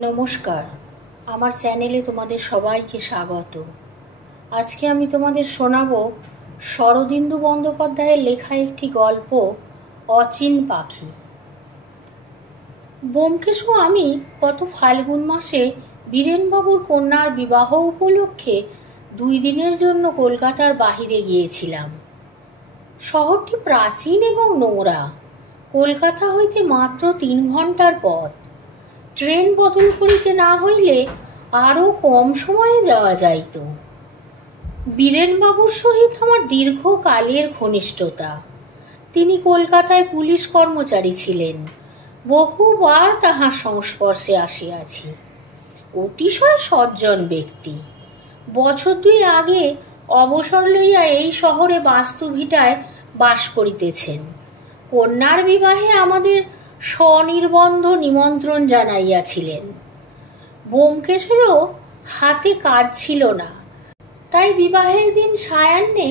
নমস্কার, আমার চ্যানেলে তোমাদের সবাইকে স্বাগত। আজকে আমি তোমাদের শোনাবো শরদিন্দু বন্দ্যোপাধ্যায়ের লেখা একটি গল্প, অচিন পাখি। ব্যোমকেশ ও আমি গত ফাল্গুন মাসে বীরেনবাবুর কন্যার বিবাহ উপলক্ষে 2 দিনের জন্য কলকাতার বাহিরে গিয়েছিলাম। শহরটি প্রাচীন এবং নোংরা। কলকাতা হইতে মাত্র 3 ঘন্টার পথ। ট্রেন বদল করিতে না হইলে আরও কম সময়ে যাওয়া যাইত। বীরেনবাবুর সহিত আমার দীর্ঘকালের ঘনিষ্ঠতা। তিনি কলকাতায় পুলিশ কর্মচারী ছিলেন। বহুবার তাহার সংস্পর্শে আসিয়াছি। অতিশয় সজ্জন ব্যক্তি। বছর 2 আগে অবসর লইয়া এই শহরে বাস্তুভিটায় বাস করিতেছেন। কন্যার বিবাহে আমাদের স্বনির্বন্ধ নিমন্ত্রণ জানাইয়াছিলেন। ব্যোমকেশেরও হাতে কাজ ছিল না, তাই বিবাহের দিন সায়াহ্নে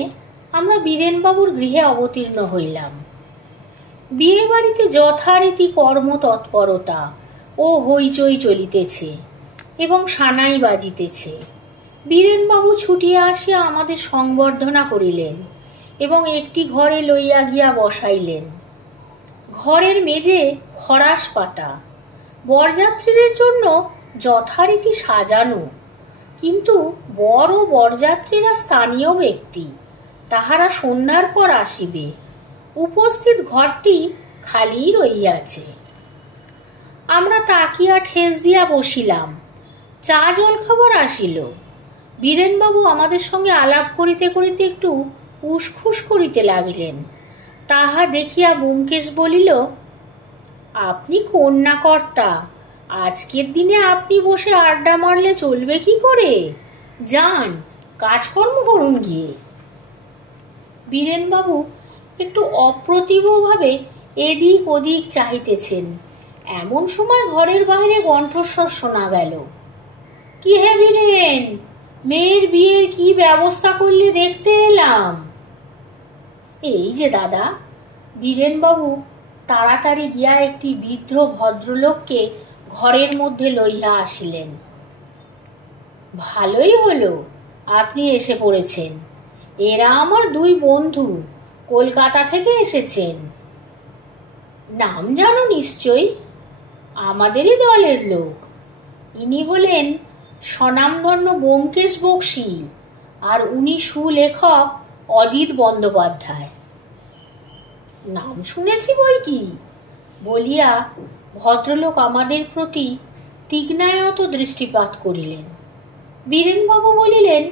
আমরা বীরেনবাবুর গৃহে অবতীর্ণ হইলাম। বিয়ে বাড়িতে যথারীতি কর্মতৎপরতা ও হইচই চলিতেছে এবং সানাই বাজিতেছে। বীরেনবাবু ছুটিয়া আসিয়া আমাদের সংবর্ধনা করিলেন এবং একটি ঘরে লইয়া গিয়া বসাইলেন। ঘরের মেঝে ফরাস পাতা, বরযাত্রীদের জন্য যথারীতি সাজানো, কিন্তু বর ও বরযাত্রীরা স্থানীয় ব্যক্তি, তাহারা সন্ধ্যার পর আসিবে। উপস্থিত ঘরটি খালি রইয়াছে। আমরা তাকিয়া ঠেস দিয়া বসিলাম। চা জল খাবার আসিল। বীরেনবাবু আমাদের সঙ্গে আলাপ করিতে করিতে একটু উসখুস করিতে লাগিলেন। তাহা দেখিয়া ব্যোমকেশ বলিল, আপনি কন্যাকর্তা, আজকের দিনে আপনি বসে আড্ডা মারলে চলবে কি করে? যান, কাজকর্ম করুন গিয়ে। বীরেনবাবু একটু অপ্রতিভভাবে এদিক ওদিক চাহিতেছেন। এমন সময় ঘরের বাইরে কণ্ঠস্বর শোনা গেল। কি হে বীরেন, মেয়ের বিয়ের কি ব্যবস্থা করলে দেখতে এলাম। এই যে দাদা। বীরেনবাবু তাড়াতাড়ি গিয়া একটি বৃদ্ধ ভদ্রলোককে ঘরের মধ্যে লইয়া আসিলেন। ভালোই হলো আপনি এসে পড়েছেন। এরা আমার 2 বন্ধু, কলকাতা থেকে এসেছেন। নাম জানো নিশ্চয়ই? আমাদেরই দলের লোক। ইনি হলেন স্বনামধন্য ব্যোমকেশ বক্সী, আর উনি সুলেখক অজিত বন্দ্যোপাধ্যায়। নাম শুনেছি বই কি বলিয়া ভদ্রলোক আমাদের প্রতি তীক্ষ্ণায়ত দৃষ্টিপাত করিলেন। বীরেনবাবু বলিলেন,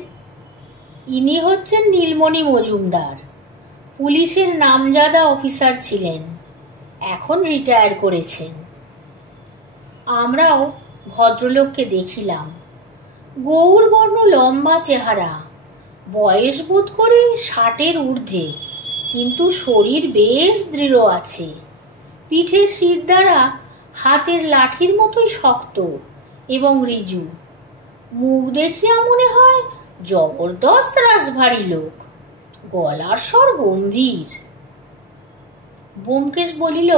ইনি হচ্ছেন নীলমণি মজুমদার। পুলিশের নামজাদা অফিসার ছিলেন, এখন রিটায়ার করেছেন। আমরাও ভদ্রলোককে দেখিলাম। গৌরবর্ণ লম্বা চেহারা, বয়স বোধ করি 60-এর ঊর্ধ্বে, কিন্তু শরীর বেশ দৃঢ় আছে। পিঠের শিরদাঁড়া হাতের লাঠির মতোই শক্ত এবং ঋজু। মুখ দেখিয়া মনে হয় জবরদস্ত রাশভারী লোক। গলার স্বর গম্ভীর। ব্যোমকেশ বলিল,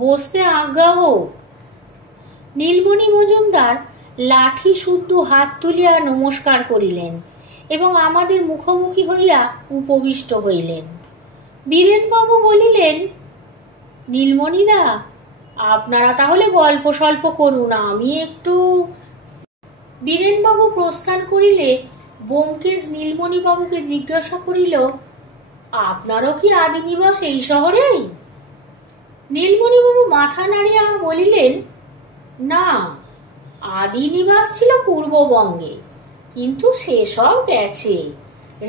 বসতে আজ্ঞা হোক। নীলমণি মজুমদার লাঠি শুদ্ধ হাত তুলিয়া নমস্কার করিলেন এবং আমাদের মুখোমুখি হইয়া উপবিষ্ট হইলেন। বীরেনবাবু বলিলেন, নীলমণিদা, আপনারা তাহলে গল্প স্বল্প করুন, আমি একটু। বীরেনবাবু প্রস্থান করিলে ব্যোমকেশ নীলমণিবাবুকে জিজ্ঞাসা করিল, আপনারও কি আদি নিবাস এই শহরেই? নীলমণিবাবু মাথা নাড়িয়া বলিলেন, না, আদি নিবাস ছিল পূর্ববঙ্গে, কিন্তু সেসব গেছে।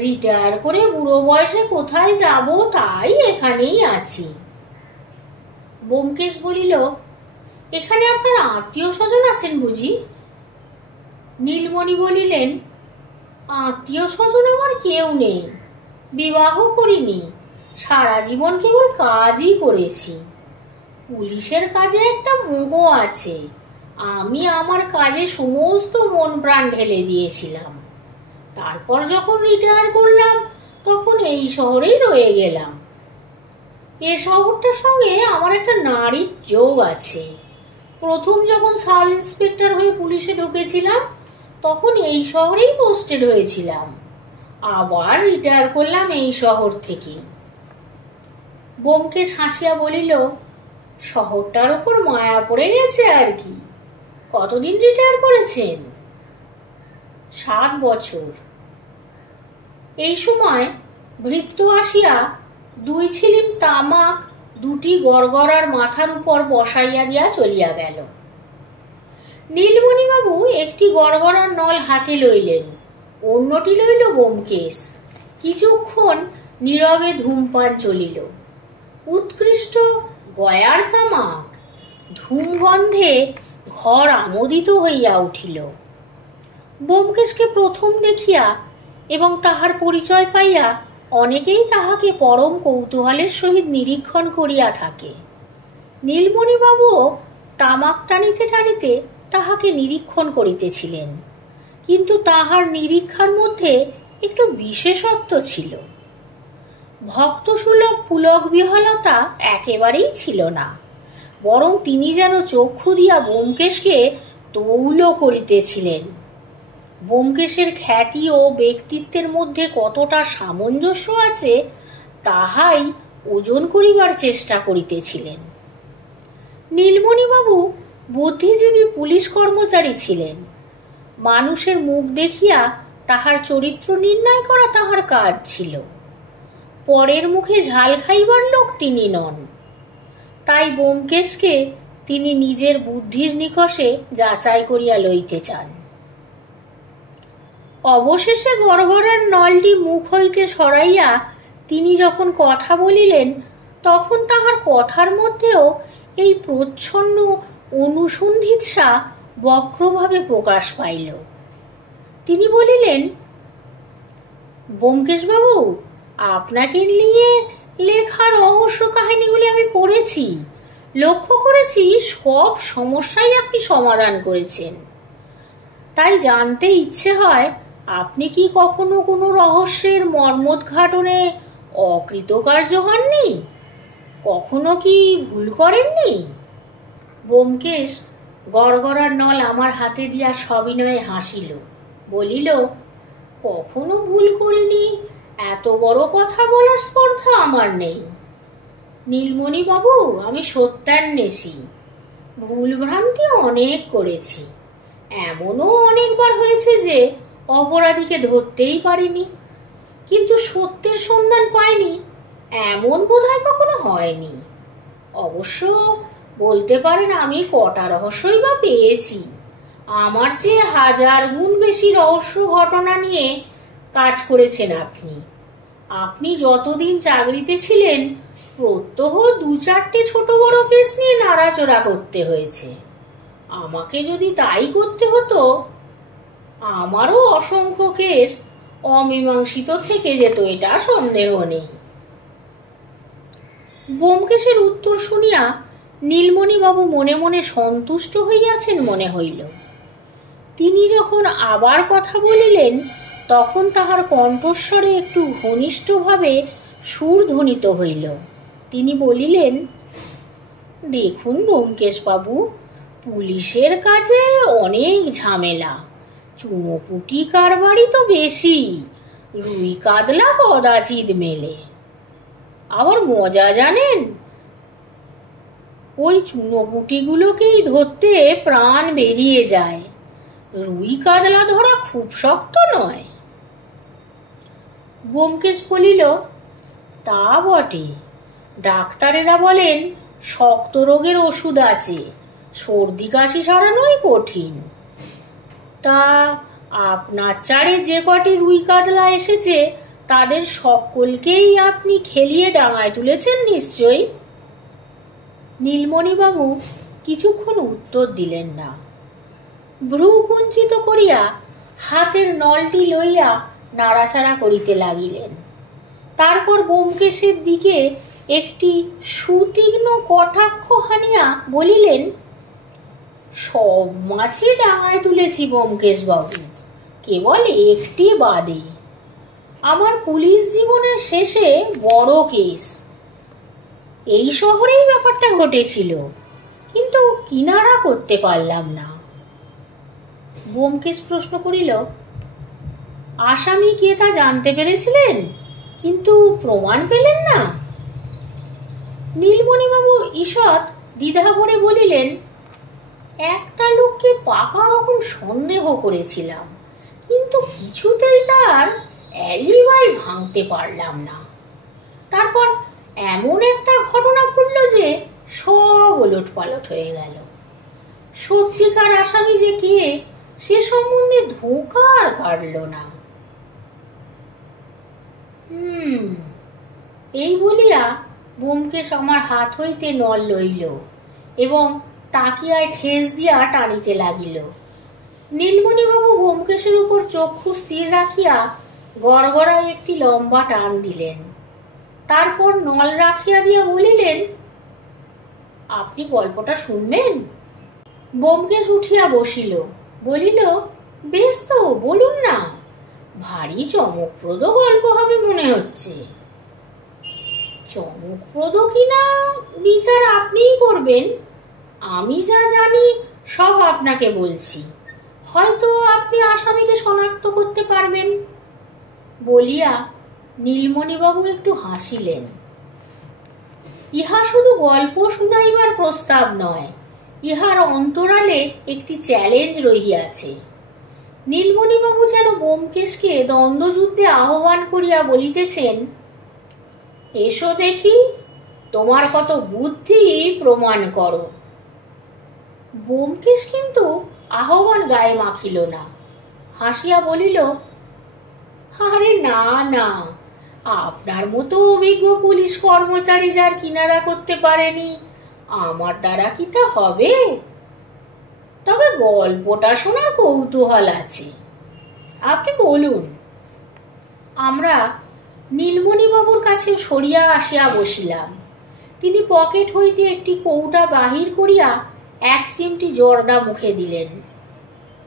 রিটায়ার করে বুড়ো বয়সে কোথায় যাব, তাই এখানেই আছি। ব্যোমকেশ বলিল, এখানে আপনার আত্মীয় স্বজন আছেন বুঝি? নীলমণি বলিলেন, আত্মীয় স্বজন আমার কেউ নেই। বিবাহ করিনি, সারা জীবন কেবল কাজই করেছি। পুলিশের কাজে একটা মোহ আছে। আমি আমার কাজে সমস্ত মন প্রাণ ঢেলে দিয়েছিলাম। তারপর যখন রিটায়ার করলাম, তখন এই শহরেই রয়ে গেলাম। এ শহরটার সঙ্গে আমার একটা নারীর যোগ আছে। প্রথম যখন সাব ইন্সপেক্টর হয়ে পুলিশে ঢুকেছিলাম তখন এই শহরেই পোস্টেড হয়েছিলাম, আবার রিটায়ার করলাম এই শহর থেকে। ব্যোমকেশ হাসিয়া বলিল, শহরটার ওপর মায়া পড়ে গেছে আর কি। কতদিন রিটায়ার করেছেন? 7 বছর। এই সময় ভৃত্য আসিয়া 2 ছিলিম তামাক 2টি গড়গড়ার মাথার উপর বসাইয়া দিয়া চলিয়া গেল। নীলমণিবাবু একটি গড়গড়ার নল হাতে লইলেন, অন্যটি লইল ব্যোমকেশ। কিছুক্ষণ নীরবে ধূমপান চলিল। উৎকৃষ্ট গয়ার তামাক, ধূমগন্ধে ঘর আমোদিত হইয়া উঠিল। ব্যোমকেশকে প্রথম দেখিয়া এবং তাহার পরিচয় পাইয়া অনেকেই তাহাকে পরম কৌতূহলের সহিত নিরীক্ষণ করিয়া থাকে। নীলমণিবাবুও তামাক টানিতে টানিতে তাহাকে নিরীক্ষণ করিতেছিলেন, কিন্তু তাহার নিরীক্ষার মধ্যে একটু বিশেষত্ব ছিল। ভক্তসুলভ পুলক বিহলতা একেবারেই ছিল না, বরং তিনি যেন চক্ষু দিয়া ব্যোমকেশকে তৌল করিতেছিলেন। ব্যোমকেশের খ্যাতি ও ব্যক্তিত্বের মধ্যে কতটা সামঞ্জস্য আছে তাহাই ওজন করিবার চেষ্টা করিতেছিলেন। নীলমণিবাবু বুদ্ধিজীবী পুলিশ কর্মচারী ছিলেন। মানুষের মুখ দেখিয়া তাহার চরিত্র নির্ণয় করা তাহার কাজ ছিল। পরের মুখে ঝাল খাইবার লোক তিনি নন। তাই ব্যোমকেশকে তিনি নিজের বুদ্ধির নিকষে যাচাই করিয়া লইতে চান। অবশেষে গড়গড়ার নলটি মুখ হইতে সরাইয়া তিনি যখন কথা বলিলেন, তখন তাহার কথার মধ্যেও এই প্রচ্ছন্ন অনুসন্ধিৎসা বক্রভাবে প্রকাশ পাইল। তিনি বলিলেন, ব্যোমকেশবাবু, আপনাকে নিয়ে লেখা রহস্য কাহিনীগুলি আমি পড়েছি, লক্ষ্য করেছি সব সমস্যাই আপনি সমাধান করেছেন। তাই জানতে ইচ্ছে হয়, আপনি কি কখনো কোনো রহস্যের মর্মোদ্ঘাটনে অকৃতকার্য হননি? কখনো কি ভুল করেননি? ব্যোমকেশ গড়গড়ার নল আমার হাতে দিয়া সবিনয়ে হাসিল, বলিল, কখনো ভুল করিনি এত বড় কথা বলার স্পর্ধা আমার নেই। নীলমণিবাবু, আমি সত্যান্বেষী, ভুল ভ্রান্তি অনেক করেছি। এমনও অনেকবার হয়েছে যে অপরাধীকে ধরতেই পারিনি, কিন্তু সত্যের সন্ধান পাইনি, এমন বোধহয় কখনো হয়নি। অবশ্য বলতে পারেন আমি কটা রহস্যই বা পেয়েছি। আমার চেয়ে 1000 গুণ বেশি রহস্য ঘটনা নিয়ে কাজ করেছেন আপনি। আপনি যতদিন চাকরিতে ছিলেন প্রত্যহ 2-4টে ছোট বড় কেস নিয়ে নাড়াচড়া করতে হয়েছে। আমাকে যদি তাই করতে হতো, আমারও অসংখ্য কেস অমীমাংসিত থেকে যেত, এটা সন্দেহ নেই। ব্যোমকেশের উত্তর শুনিয়া নীলমণিবাবু মনে মনে সন্তুষ্ট হইয়াছেন মনে হইল। তিনি যখন আবার কথা বলিলেন, তখন তাহার কণ্ঠস্বরে একটু ঘনিষ্ঠভাবে সুর ধ্বনিত হইল। তিনি বলিলেন, দেখুন ব্যোমকেশবাবু, পুলিশের কাজে অনেক ঝামেলা, চুনোপুটি কারবারই তো বেশি, রুই কাতলা কদাচিৎ মেলে। আবার মজা জানেন, ওই চুনোপুটিগুলোকেই ধরতে প্রাণ বেরিয়ে যায়, রুই কাতলা ধরা খুব শক্ত নয়। ব্যোমকেশ বলিল, তা বটে, ডাক্তারেরা বলেন শক্ত রোগের ওষুধ আছে, সর্দি কাশি সারানোই কঠিন। তা আপনার চারে যে কটি রুই কাতলা এসেছে তাদের সকলকেই আপনি খেলিয়ে ডাঙায় তুলেছেন নিশ্চয়ই? নীলমণিবাবু কিছুক্ষণ উত্তর দিলেন না। ভ্রু কুঞ্চিত করিয়া হাতের নলটি লইয়া নাড়াচাড়া করিতে লাগিলেন। তারপর ব্যোমকেশের দিকে একটি সুতীক্ষ্ণ কটাক্ষ হানিয়া বলিলেন, সব মাছই ডাঙায় তুলেছি ব্যোমকেশবাবু, কেবল একটি বাদে। আমার পুলিশ জীবনের শেষে বড় কেস, এই শহরেই ব্যাপারটা ঘটেছিল, কিন্তু কিনারা করতে পারলাম না। ব্যোমকেশ প্রশ্ন করিল, আসামি কে তা জানতে পেরেছিলেন, কিন্তু প্রমাণ পেলেন না? নীলমণিবাবু ঈষৎ দ্বিধা ভরে বলিলেন, একটা লোককে পাকা রকম সন্দেহ করেছিলাম, কিন্তু কিছুতেই তার অ্যালিবাই ভাঙতে পারলাম না। তারপর এমন একটা ঘটনা ঘটল যে সব ওলটপালট হয়ে গেল। সত্যিকার আসামি যে কে সে সম্বন্ধে ধোঁকার কাটল না। এই বলিয়া ব্যোমকেশ আমার হাত হইতে নল লইল এবং তাকিয়ায় ঠেস দিয়া টানিতে লাগিল। নীলমণিবাবু ব্যোমকেশের উপর চক্ষু স্থির রাখিয়া গড়গড়ায় একটি লম্বা টান দিলেন। তারপর নল রাখিয়া দিয়া বলিলেন, আপনি গল্পটা শুনবেন? ব্যোমকেশ উঠিয়া বসিল, বলিল, বেশ তো, বলুন না, ভারী চমকপ্রদ গল্প হবে মনে হচ্ছে। চমকপ্রদ কিনা বিচার আপনিই করবেন, আমি যা জানি সব আপনাকে বলছি, হয়তো আপনি আসামিকে শনাক্ত করতে পারবেন। বলিয়া নীলমণিবাবু একটু হাসিলেন। ইহা শুধু গল্প শুনাইবার প্রস্তাব নয়, ইহার অন্তরালে একটি চ্যালেঞ্জ রহিয়াছে। নীলমণিবাবু যেন ব্যোমকেশকে দ্বন্দ্বযুদ্ধে আহ্বান করিয়া বলিতেছেন, এসো দেখি, তোমার কত বুদ্ধি প্রমাণ করো। ব্যোমকেশ কিন্তু আহ্বান গায়ে মাখিল না, হাসিয়া বলিল, আরে না না, আপনার মতো অভিজ্ঞ পুলিশ কর্মচারী যার কিনারা করতে পারেনি, আমার দ্বারা কি তা হবে? তবে গল্পটা শোনার কৌতূহল আছে, আপনি বলুন। আমরা নীলমণিবাবুর কাছে সরিয়া আসিয়া বসিলাম। তিনি পকেট হইতে একটি কৌটা বাহির করিয়া এক চিমটি জর্দা মুখে দিলেন।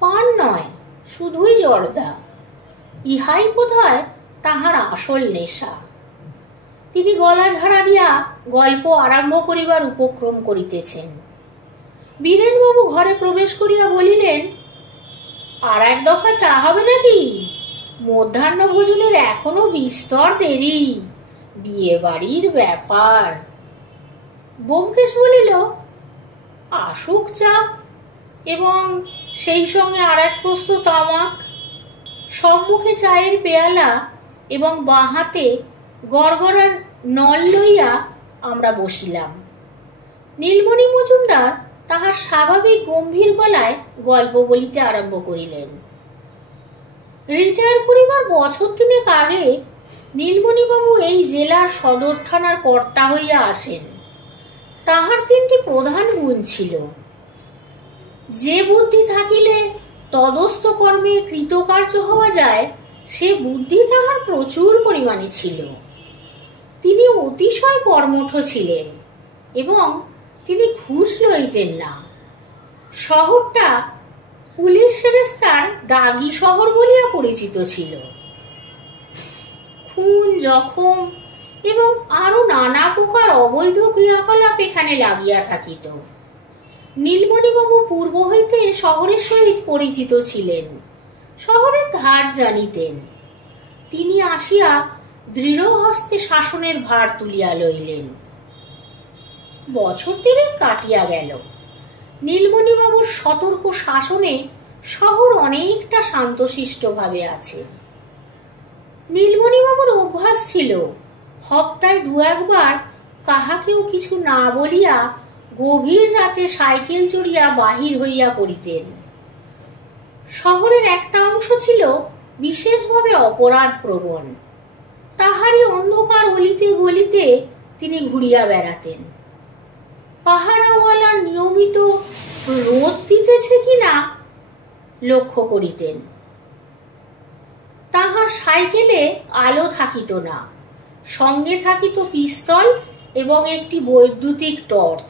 পান নয়, শুধুই জর্দা। ইহাই বোধহয় তাহার আসল নেশা। তিনি গলা ঝাড়া দিয়া গল্প আরম্ভ করিবার উপক্রম করিতেছেন। বীরেনবাবু ঘরে প্রবেশ করিয়া বলিলেন, আর এক দফা চা হবে নাকি? মধ্যাহ্ন ভোজনের এখনো বিস্তর দেরি, বিয়ে বাড়ির ব্যাপার। ব্যোমকেশ বলিল, আসুক চা, এবং সেই সঙ্গে আর এক প্রস্ত তামাক। সম্মুখে চায়ের পেয়ালা এবং বাঁ হাতে গড়গড়ার নল লইয়া আমরা বসিলাম। নীলমণি মজুমদার তাহার স্বাভাবিক গম্ভীর গলায় গল্প বলিতে আরম্ভ করিলেন। রিটায়ার করিবার বছর তিনেক আগে নীলমণিবাবু এই জেলার সদর থানার কর্তা হইয়া আসেন। তাহার তিনটি প্রধান গুণ ছিল। যে বুদ্ধি থাকিলে তদস্থ কর্মে কৃতকার্য হওয়া যায়, সে বুদ্ধি তাহার প্রচুর পরিমাণে ছিল। তিনি অতিশয় কর্মঠ ছিলেন এবং তিনি ঘুষ লইতেন না। শহরটা পুলিশ রেস্তার দাগি শহর বলিয়া পরিচিত ছিল। খুন, জখম এবং আরো নানা প্রকার অবৈধ ক্রিয়াকলাপ এখানে লাগিয়া থাকিত। নীলমণিবাবু পূর্ব হইতে শহরের সহিত পরিচিত ছিলেন, শহরের ধার জানিতেন। তিনি আসিয়া দৃঢ় হস্তে শাসনের ভার তুলিয়া লইলেন। বছর তিনেক কাটিয়া গেল। নীলমণিবাবুর সতর্ক শাসনে শহর অনেকটা শান্তশিষ্ট ভাবে আছে। নীলমণিবাবুর অভ্যাস ছিল হপ্তায় দু একবার কাহাকেও কিছু না বলিয়া গভীর রাতে সাইকেল চড়িয়া বাহির হইয়া পড়িতেন। শহরের একটা অংশ ছিল বিশেষভাবে অপরাধ প্রবণ। তাহারই অন্ধকার অলিতে গলিতে তিনি ঘুরিয়া বেড়াতেন। পাহারাওয়ালার নিয়মিত রোদ দিতেছে কিনা লক্ষ্য করিতেন। তাহার সাইকেলে আলো থাকিত না, সঙ্গে থাকিত পিস্তল এবং একটি বৈদ্যুতিক টর্চ।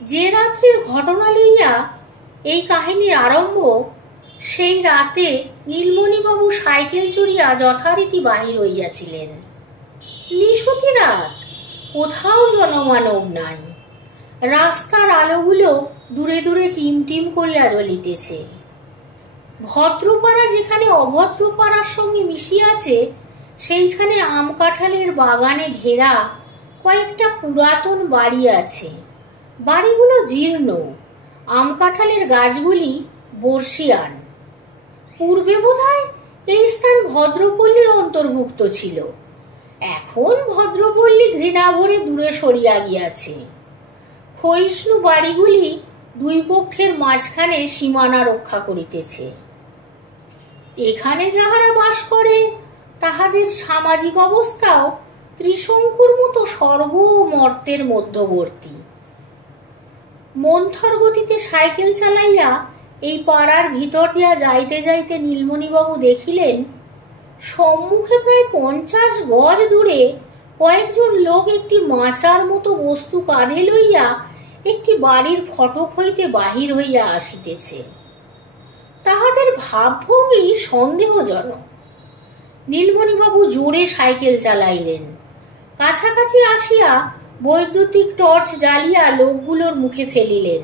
যে রাত্রির ঘটনা লইয়া এই কাহিনীর আরম্ভ, সেই রাতে নীলমণিবাবু সাইকেল চড়িয়া যথারীতি বাহির হইয়াছিলেন। নিশতি রাত, কোথাও জনমানব নাই। রাস্তার আলোগুলো দূরে দূরে টিম টিম করিয়া জ্বলিতেছে। ভদ্রপাড়া যেখানে অভদ্রপাড়ার সঙ্গে মিশিয়াছে, সেইখানে আম কাঁঠালের বাগানে ঘেরা কয়েকটা পুরাতন বাড়ি আছে। বাড়িগুলো জীর্ণ, আম কাঁঠালের গাছগুলি বর্ষিয়ান। পূর্বে বোধহয় এই স্থান ভদ্রপল্লীর অন্তর্ভুক্ত ছিল। এখন ভদ্রপল্লী ঘৃণা ভরে দূরে সরিয়া গিয়াছে। ক্ষয়িষ্ণু বাড়িগুলি দুই পক্ষের মাঝখানে সীমানা রক্ষা করিতেছে। এখানে যাহারা বাস করে তাহাদের সামাজিক অবস্থাও ত্রিশঙ্কুর মতো স্বর্গ ও মর্তের মধ্যবর্তী। মন্থর গতিতে সাইকেল চালাইয়া এই পাড়ার ভিতর দিয়া যাইতে যাইতে নীলমণিবাবু দেখিলেন, সম্মুখে প্রায় 50 গজ দূরে কয়েকজন লোক একটি মাচার মতো বস্তু কাঁধে লইয়া একটি বাড়ির ফটক হইতে বাহির হইয়া আসিতেছে। তাহাদের ভাবভঙ্গি সন্দেহজনক। নীলমণিবাবু জোরে সাইকেল চালাইলেন। কাছাকাছি আসিয়া বৈদ্যুতিক টর্চ জ্বালিয়া লোকগুলোর মুখে ফেলিলেন।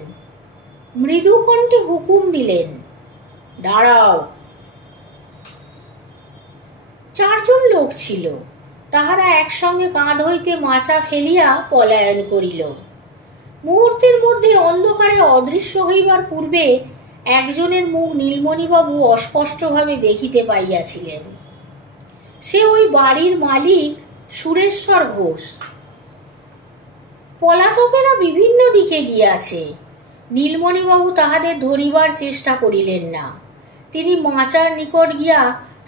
মৃদু কণ্ঠে হুকুম দিলেন, দাঁড়াও। 4 জন লোক ছিল। তাহারা একসঙ্গে কাঁধ হইতে মাচা ফেলিয়া পলায়ন করিল। মুহূর্তের মধ্যে অন্ধকারে অদৃশ্য হইবার পূর্বে একজনের মুখ নীলমণিবাবু অস্পষ্টভাবে দেখিতে পাইয়াছিলেন। সে ওই বাড়ির মালিক সুরেশ্বর ঘোষ। পলাতকেরা বিভিন্ন দিকে গিয়াছে। নীলমণিবাবু তাহাদের ধরিবার চেষ্টা করিলেন না। তিনি মাচার নিকট গিয়া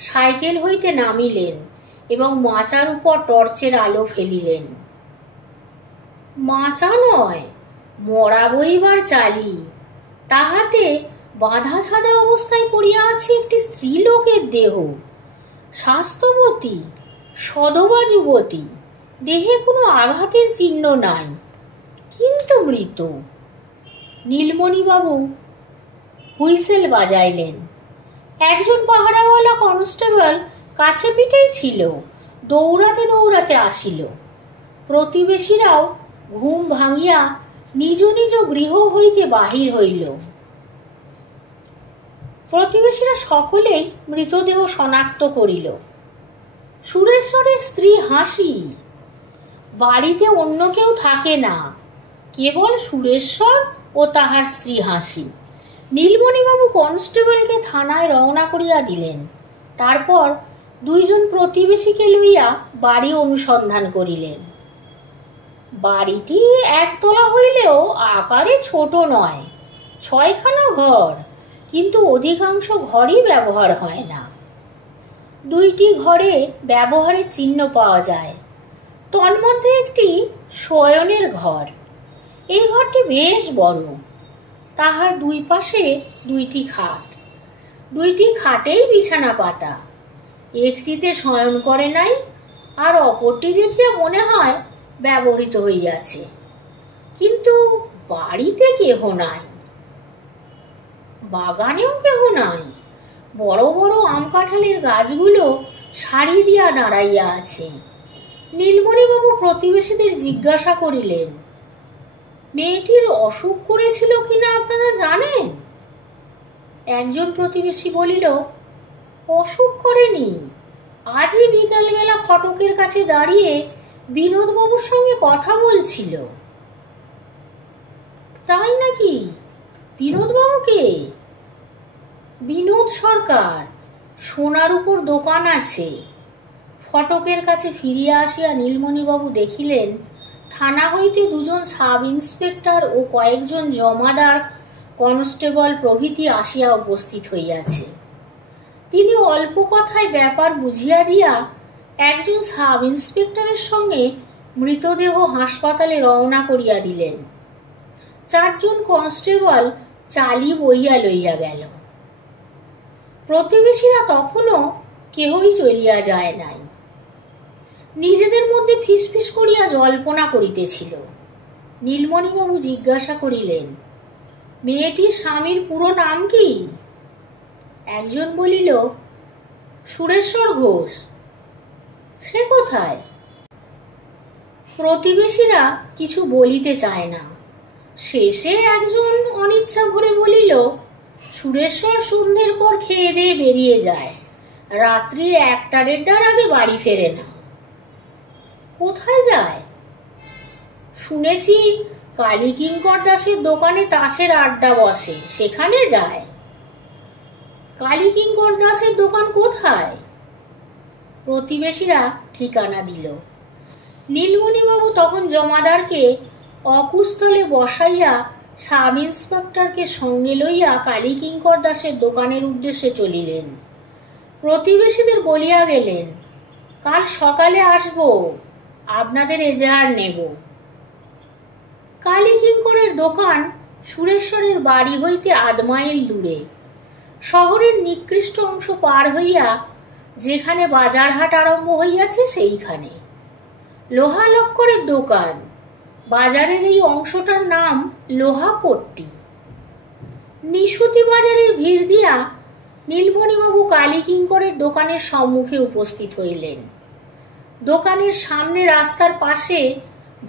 সাইকেল হইতে নামিলেন এবং মাচার উপর টর্চের আলো ফেলিলেন। মাচা নয়, মরা বইবার চালি। তাহাতে বাঁধা ছাদা অবস্থায় পড়িয়া আছে একটি স্ত্রীলোকের দেহ। স্বাস্থ্যবতী, সধবা যুবতী। দেহে কোনো আঘাতের চিহ্ন নাই, কিন্তু মৃত। নীলমণিবাবু হুইসেল বাজাইলেন। একজন পাহারাওয়ালা কনস্টেবল কাছে পিঠেই ছিল, দৌড়াতে দৌড়াতে আসিল। প্রতিবেশীরাও ঘুম ভাঙিয়া নিজ নিজ গৃহ হইতে বাহির হইল। প্রতিবেশীরা সকলেই মৃতদেহ শনাক্ত করিল। সুরেশ্বরের স্ত্রী হাসি। বাড়িতে অন্য কেউ থাকে না, কেবল সুরেশ্বর ও তাহার স্ত্রী হাসি। নীলমণিবাবু কনস্টেবলকে থানায় রওনা করিয়া দিলেন। তারপর 2 জন প্রতিবেশীকে লইয়া বাড়ি অনুসন্ধান করিলেন। বাড়িটি একতলা হইলেও আকারে ছোট নয়। 6খানা ঘর, কিন্তু অধিকাংশ ঘরই ব্যবহার হয় না। 2টি ঘরে ব্যবহারের চিহ্ন পাওয়া যায়। তন্মধ্যে একটি শয়নের ঘর। এই ঘরটি বেশ বড়। তাহার 2 পাশে 2টি খাট। 2টি খাটেই বিছানা পাতা। একটিতে শয়ন করে নাই, আর অপরটি দেখিয়া মনে হয় ব্যবহৃত হইয়াছে। কিন্তু বাড়িতে কেহ নাই, বাগানেও কেহ নাই। বড় বড় আম কাঁঠালের গাছগুলো সারি দিয়া দাঁড়াইয়া আছে। নীলমণিবাবু প্রতিবেশীদের জিজ্ঞাসা করিলেন, মেয়েটির অসুখ করেছিল কিনা আপনারা জানেন? একজন প্রতিবেশী বলিল, অসুখ করেনি। আজই বিকালবেলা ফটকের কাছে দাঁড়িয়ে বিনোদবাবুর সঙ্গে কথা বলছিল। তাই নাকি? বিনোদবাবুকে? বিনোদ সরকার, সোনার উপর দোকান আছে। ফটকের কাছে ফিরিয়া আসিয়া নীলমণিবাবু দেখিলেন, থানা হইতে 2 জন সাব ইন্সপেক্টর ও কয়েকজন জমাদার, কনস্টেবল প্রভৃতি আসিয়া উপস্থিত হইয়াছে। তিনি অল্প কথায় ব্যাপার বুঝিয়া দিয়া একজন সাব ইন্সপেক্টরের সঙ্গে মৃতদেহ হাসপাতালে রওনা করিয়া দিলেন। 4 জন কনস্টেবল চালি বইয়া লইয়া গেল। প্রতিবেশীরা তখনও কেহই চলিয়া যায় নাই। নিজেদের মধ্যে ফিসফিস করিয়া জল্পনা করিতেছিল। নীলমণিবাবু জিজ্ঞাসা করিলেন, মেয়েটির স্বামীর পুরো নাম কি? একজন বলিল, সুরেশ্বর ঘোষ। সে কোথায়? প্রতিবেশীরা কিছু বলিতে চায় না। শেষে একজন অনিচ্ছা ভরে বলিল, সুরেশ্বর সন্ধ্যের পর খেয়ে দিয়ে বেরিয়ে যায়, রাত্রি 1টা-1:30টার আগে বাড়ি ফেরে না। কোথায় যায়? শুনেছি কালী কিঙ্কর দাসের দোকানে তাসের আড্ডা বসে, সেখানে যায়। কালী কিঙ্কর দাসের দোকান কোথায়? প্রতিবেশীরা ঠিকানা দিল। নীলমণিবাবু তখন জমাদারকে অকুস্থলে বসাইয়া সাব ইন্সপেক্টরকে সঙ্গে লইয়া কালী কিঙ্কর দাসের দোকানের উদ্দেশ্যে চলিলেন। প্রতিবেশীদের বলিয়া গেলেন, কাল সকালে আসব, আপনাদের এজাহার নেব। কালী কিঙ্করের দোকান সুরেশ্বরের বাড়ি হইতে 1/2 মাইল দূরে। শহরের নিকৃষ্ট অংশ পার হইয়া যেখানে বাজারহাট আরম্ভ হইয়াছে সেইখানে। লোহা লক্করের দোকান। বাজারের এই অংশটার নাম লোহাপট্টি। নিশুতি বাজারের ভিড় দিয়া নীলমণিবাবু কালী কিঙ্করের দোকানের সম্মুখে উপস্থিত হইলেন। দোকানের সামনে রাস্তার পাশে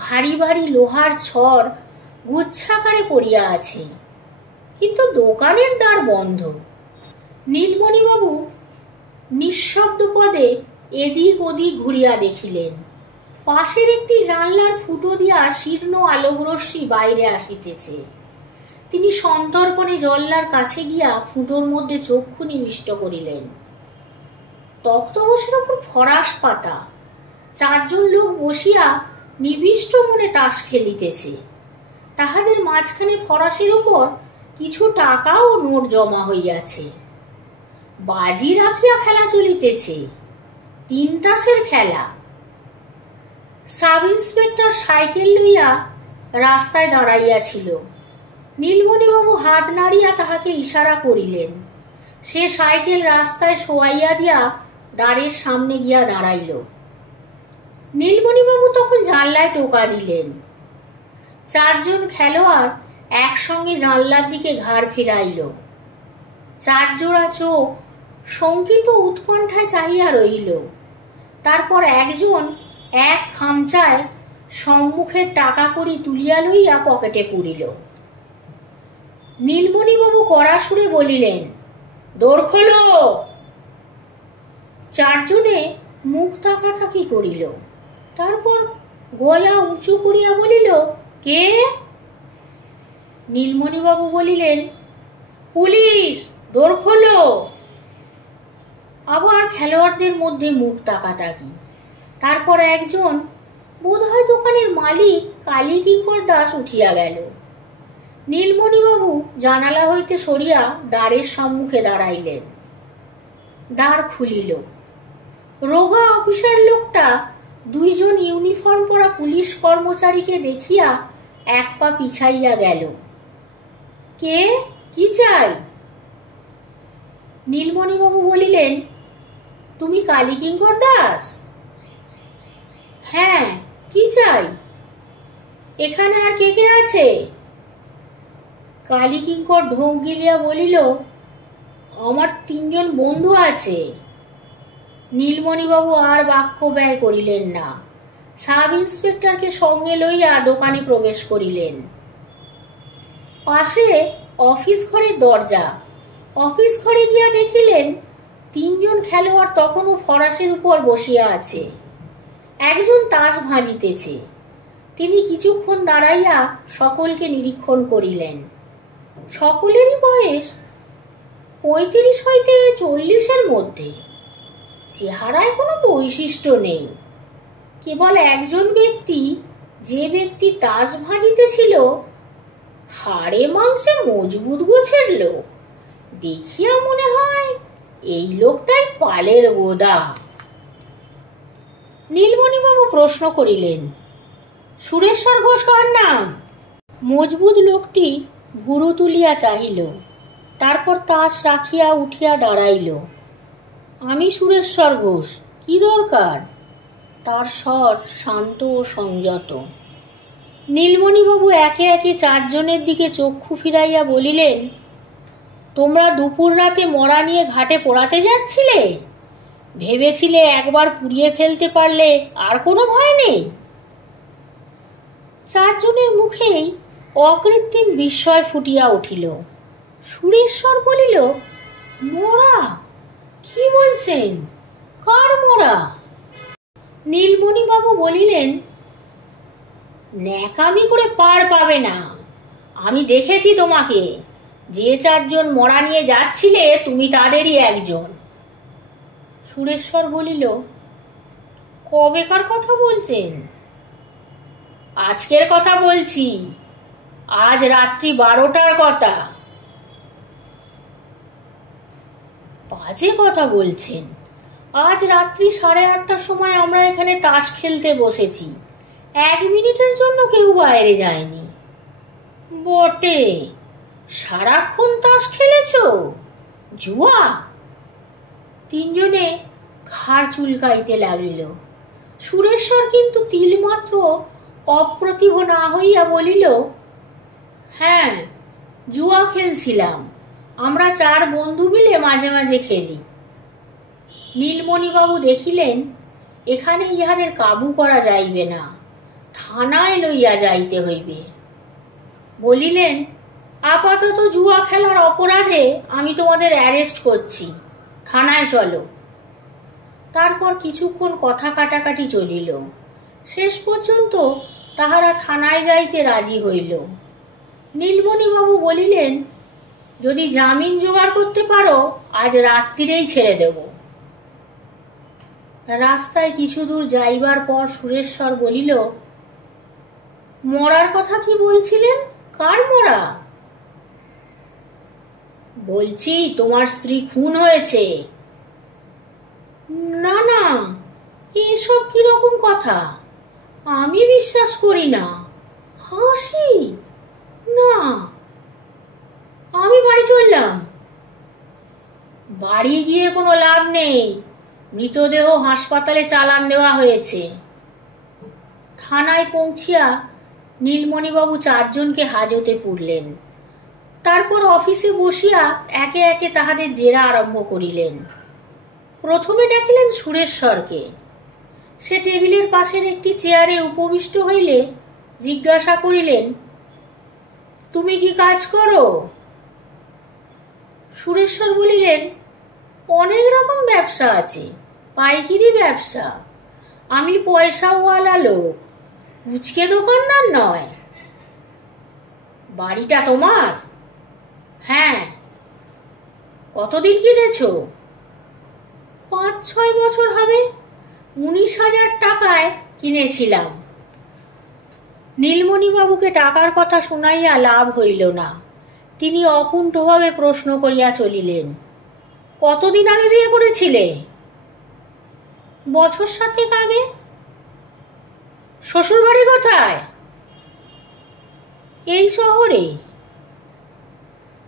ভারী ভারী লোহার ছড় গুচ্ছাকারে পড়িয়া আছে, কিন্তু দোকানের দ্বার বন্ধ। নীলমণিবাবু নিঃশব্দ পদে এদিক ওদিক ঘুরিয়া দেখিলেন। পাশের একটি জানলার ফুটো দিয়া শীর্ণ আলোকরশ্মি বাইরে আসিতেছে। তিনি সন্তর্পণে জল্লার কাছে গিয়া ফুটোর মধ্যে চক্ষু নিবিষ্ট করিলেন। তক্তপোশের উপর ফরাস পাতা, 4 জন লোক বসিয়া নিবিষ্ট মনে তাস খেলিতেছে। তাহাদের মাঝখানে ফরাসের উপর কিছু টাকা ও নোট জমা হইয়াছে। বাজি রাখিয়া খেলা চলিতেছে, 3 তাসের খেলা। সাব ইন্সপেক্টর সাইকেল লইয়া রাস্তায় দাঁড়াইয়াছিল। নীলমণিবাবু হাত নাড়িয়া তাহাকে ইশারা করিলেন। সে সাইকেল রাস্তায় শোয়াইয়া দিয়া দ্বারের সামনে গিয়া দাঁড়াইল। নীলমণিবাবু তখন জানলায় টোকা দিলেন। 4 জন খেলোয়াড় একসঙ্গে জানলার দিকে ঘাড় ফিরাইল। 4 জোড়া চোখ শঙ্কিত উৎকণ্ঠায় চাহিয়া রইল। তারপর একজন এক খামচায় সম্মুখের টাকা কড়ি তুলিয়া লইয়া পকেটে পুরিল। নীলমণিবাবু কড়া সুরে বলিলেন, দোর খোলো। 4 জনে মুখ তাকাতাকি করিল। তারপর গলা উঁচু করিয়া বলিল, কে? নীলমণিবাবু বলিলেন, পুলিশ, দোর খোলো। আবার খেলোয়াড়দের মধ্যে মুখ তাকাতাকি। তারপর একজন, বোধহয় দোকানের মালিক কালী কিঙ্কর দাস, উঠিয়া গেল। নীলমণিবাবু জানালা হইতে সরিয়া দ্বারের সম্মুখে দাঁড়াইলেন। দ্বার খুলিল। রোগা অফিসার লোকটা 2 জন ইউনিফর্ম পরা পুলিশ কর্মচারীকে দেখিয়া 1 পা পিছাইয়া গেল। কে? কি চাই? নীলমণিবাবু বলিলেন, তুমি কালী কিঙ্কর দাস? হ্যাঁ, কি চাই? এখানে আর কে কে আছে? কালী কিঙ্কর ঢোক গিলিয়া বলিল, আমার 3 জন বন্ধু আছে। নীলমণিবাবু আর বাক্য ব্যয় করিলেন না। সাব ইন্সপেক্টরকে সঙ্গে লইয়া দোকানে প্রবেশ করিলেন। পাশে অফিস ঘরের দরজা। অফিস ঘরে গিয়া দেখিলেন 3 জন খেলোয়াড় তখনও ফরাসের উপর বসিয়া আছে। একজন তাস ভাজিতেছে। তিনি কিছুক্ষণ দাঁড়াইয়া সকলকে নিরীক্ষণ করিলেন। সকলেরই বয়স 35 হইতে 40-এর মধ্যে। চেহারায় কোনো বৈশিষ্ট্য নেই। কেবল একজন ব্যক্তি, যে ব্যক্তি তাস ভাজিতেছিল, হাড়ে মাংসে মজবুত গোছের লোক। দেখিয়া মনে হয় এই লোকটাই পালের গোদা। নীলমণিবাবু প্রশ্ন করিলেন, সুরেশ্বর ঘোষ কার নাম? মজবুত লোকটি ভুরু তুলিয়া চাহিল। তারপর তাস রাখিয়া উঠিয়া দাঁড়াইল। আমি সুরেশ্বর ঘোষ, কি দরকার? তার স্বর শান্ত ও সংযত। নীলমণিবাবু একে একে 4 জনের দিকে চক্ষু ফিরাইয়া বলিলেন, তোমরা দুপুর রাতে মরা নিয়ে ঘাটে পোড়াতে যাচ্ছিলে? ভেবেছিলে একবার পুড়িয়ে ফেলতে পারলে আর কোনো ভয় নেই? 4 জনের মুখেই অকৃত্রিম বিস্ময় ফুটিয়া উঠিল। সুরেশ্বর বলিল, মোরা? কি বলছেন? কার মোরা? নীলমণিবাবু বলিলেন, ন্যাকামি করে পার পাবে না। আমি দেখেছি তোমাকে। যে 4 জন মরা নিয়ে যাচ্ছিলে তুমি তাদেরই একজন। সুরেশ্বর বলিল, কবেকার কথা বলছেন? আজকের কথা বলছি, আজ রাত্রি 12টার কথা। বাজে কথা বলছেন। আজ রাত্রি 8:30টার সময় আমরা এখানে তাস খেলতে বসেছি। 1 মিনিটের জন্য কেউ বাইরে যায়নি। বটে, সারাক্ষণ তাস খেলেছ? জুয়া? 3 জনে ঘাড় চুলকাইতে লাগিল। সুরেশ্বর কিন্তু তিলমাত্র অপ্রতিভ না হইয়া বলিল, হ্যাঁ, জুয়া খেলছিলাম। আমরা 4 বন্ধু মিলে মাঝে মাঝে খেলি। নীলমণিবাবু দেখিলেন এখানে ইহাদের কাবু করা যাইবে না, থানায় লইয়া যাইতে হইবে। বলিলেন, আপাতত জুয়া খেলার অপরাধে আমি তোমাদের অ্যারেস্ট করছি, থানায় চলো। তারপর কিছুক্ষণ কথা কাটাকাটি চলিল। শেষ পর্যন্ত তাহারা থানায় যাইতে রাজি হইল। নীলমণিবাবু বলিলেন, যদি জামিন জোগাড় করতে পারো আজ রাত্রিরেই ছেড়ে দেব। রাস্তায় কিছু দূর যাইবার পর সুরেশ্বর বলিল, মরার কথা কি বলছিলেন? কার মরা? বলছি তোমার স্ত্রী খুন হয়েছে। না না, এসব কিরকম কথা? আমি বিশ্বাস করি না। হাসি? না। আমি বাড়ি চললাম। বাড়ি গিয়ে কোনো লাভ নেই, মৃতদেহ হাসপাতালে চালান দেওয়া হয়েছে। থানায় পৌঁছিয়া নীলমণিবাবু 4 জনকে হাজতে পুরলেন। তারপর অফিসে বসিয়া একে একে তাহাদের জেরা আরম্ভ করিলেন। প্রথমে ডাকিলেন সুরেশ্বরকে। সে টেবিলের পাশের একটি চেয়ারে উপবিষ্ট হইলে জিজ্ঞাসা করিলেন, তুমি কি কাজ করো? সুরেশ্বর বলিলেন, অনেক রকম ব্যবসা আছে, পাইকারি ব্যবসা। আমি পয়সাওয়ালা লোক, পুচকে দোকানদার নয়। বাড়িটা তোমার? হ্যাঁ। কতদিন কিনেছ? 5-6 বছর হবে। 19,000 টাকায় কিনেছিলাম। নীলমণিবাবুকে টাকার কথা শুনাইয়া লাভ হইল না। তিনি অকুণ্ঠভাবে প্রশ্ন করিয়া চলিলেন, কতদিন আগে বিয়ে করেছিলে? বছর 7 আগে। শ্বশুর বাড়ি কোথায়? এই শহরে।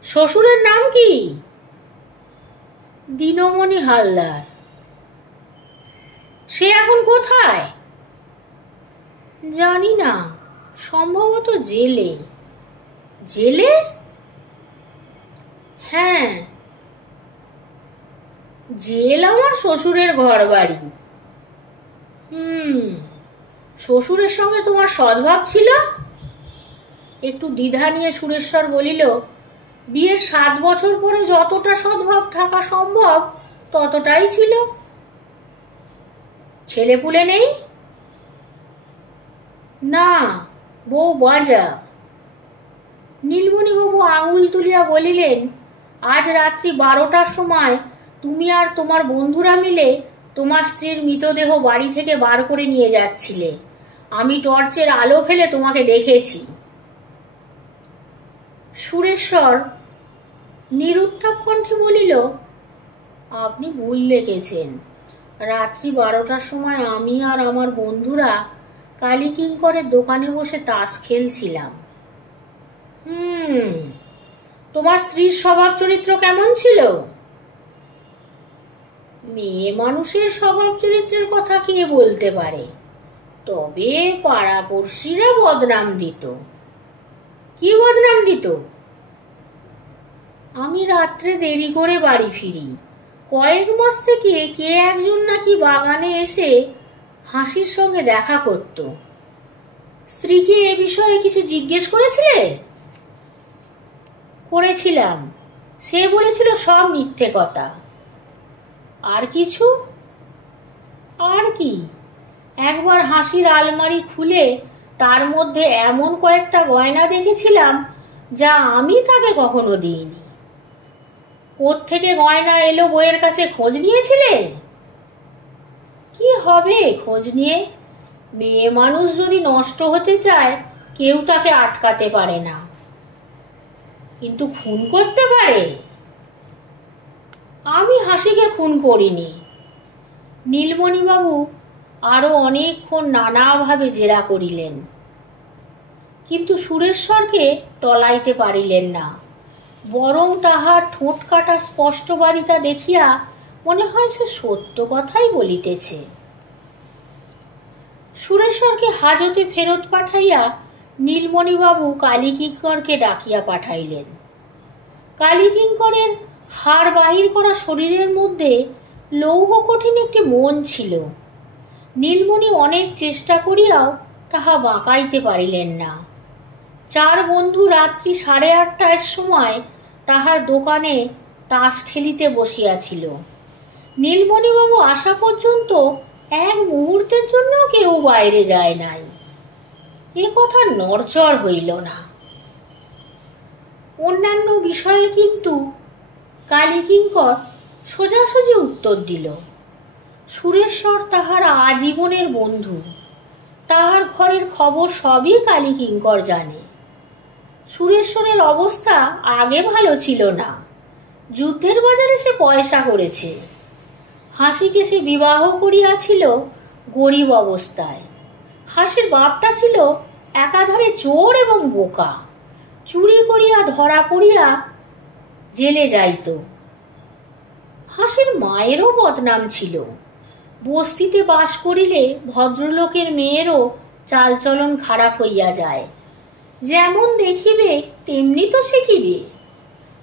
শ্বশুরের নাম কি? দিনমণি হালদার। সে এখন কোথায়? জানি না, সম্ভবত জেলে। জেলে? হ্যাঁ, জেল আমার শ্বশুরের ঘর বাড়ি। শ্বশুরের সঙ্গে তোমার সদ্ভাব ছিল? একটু দ্বিধা নিয়ে সুরেশ্বর বলিল, বিয়ের 7 বছর পরে যতটা সদ্ভাব থাকা সম্ভব ততটাই ছিল। ছেলেপুলে নেই? না, বউ বাঁজা। নীলমণিবাবু আঙুল তুলিয়া বলিলেন, আজ রাত্রি 12টার সময় তুমি আর তোমার বন্ধুরা মিলে তোমার স্ত্রীর মৃতদেহ বাড়ি থেকে বার করে নিয়ে যাচ্ছিলে। আমি টর্চের আলো ফেলে তোমাকে দেখেছি। সুরেশ্বর নিরুত্তাপ কণ্ঠে বলিল, আপনি ভুল লিখেছেন। রাত্রি 12টার সময় আমি আর আমার বন্ধুরা কালীকিঙ্করের দোকানে বসে তাস খেলছিলাম। তোমার স্ত্রীর স্বভাব চরিত্র কেমন ছিল? মেয়ে মানুষের স্বভাব চরিত্রের কথা কে বলতে পারে, তবে পাড়াপড়শিরা বদনাম দিত। কি বদনাম দিত? আমি রাত্রে দেরি করে বাড়ি ফিরি। কয়েক মাস থেকে কে একজন নাকি বাগানে এসে হাসির সঙ্গে দেখা করত। স্ত্রীকে এ বিষয়ে কিছু জিজ্ঞেস করেছিলে? করেছিলাম, সে বলেছিল সব মিথ্যে কথা। আর কিছু? আর কি, একবার হাসির আলমারি খুলে তার মধ্যে এমন কয়েকটা গয়না দেখেছিলাম যা আমি তাকে কখনো দিইনি। কোত্থেকে গয়না এলো বইয়ের কাছে খোঁজ নিয়েছিলে? কি হবে খোঁজ নিয়ে? মেয়ে মানুষ যদি নষ্ট হতে চায় কেউ তাকে আটকাতে পারে না, কিন্তু খুন করতে পারে? আমি হাসিকে খুন করিনি। নীলমণিবাবু আরো অনেকক্ষণ নানাভাবে জেরা করিলেন, কিন্তু সুরেশ্বরকে টলাইতে পারিলেন না। বরং তাহার ঠোঁট কাটা স্পষ্টবাদিতা দেখিয়া মনে হয় সে সত্য কথাই বলিতেছে। সুরেশ্বরকে হাজতে ফেরত পাঠাইয়া নীলমণিবাবু কালীকিঙ্করকে ডাকিয়া পাঠাইলেন। কালীকিঙ্করের হাড় বাহির করা শরীরের মধ্যে লৌহ কঠিন একটি মন ছিল। নীলমণি অনেক চেষ্টা করিয়াও তাহা বাঁকাইতে পারিলেন না। চার বন্ধু রাত্রি 8:30টার সময় তাহার দোকানে তাস খেলিতে বসিয়াছিল। নীলমণিবাবু আসা পর্যন্ত এক মুহূর্তের জন্য কেউ বাইরে যায় নাই। এ কথা নড়চড় হইল না। অন্যান্য বিষয়ে কিন্তু কালীকিঙ্কর সোজাসুজি উত্তর দিল। সুরেশ্বর তাহার আজীবনের বন্ধু, তাহার ঘরের খবর সবই কালীকিঙ্কর জানে। সুরেশ্বরের অবস্থা আগে ভালো ছিল না, যুদ্ধের বাজারে সে পয়সা করেছে। হাসিকে সে বিবাহ করিয়াছিল গরিব অবস্থায়। হাসির বাপটা ছিল একাধারে চোর এবং বোকা, চুরি করিয়া ধরা পড়িয়া জেলে যাইত। হাসির মায়েরও বদনাম ছিল। বস্তিতে বাস করিলে ভদ্রলোকের মেয়েরও চালচলন খারাপ হইয়া যায়, যেমন দেখিবে তেমনি তো শিখিবে।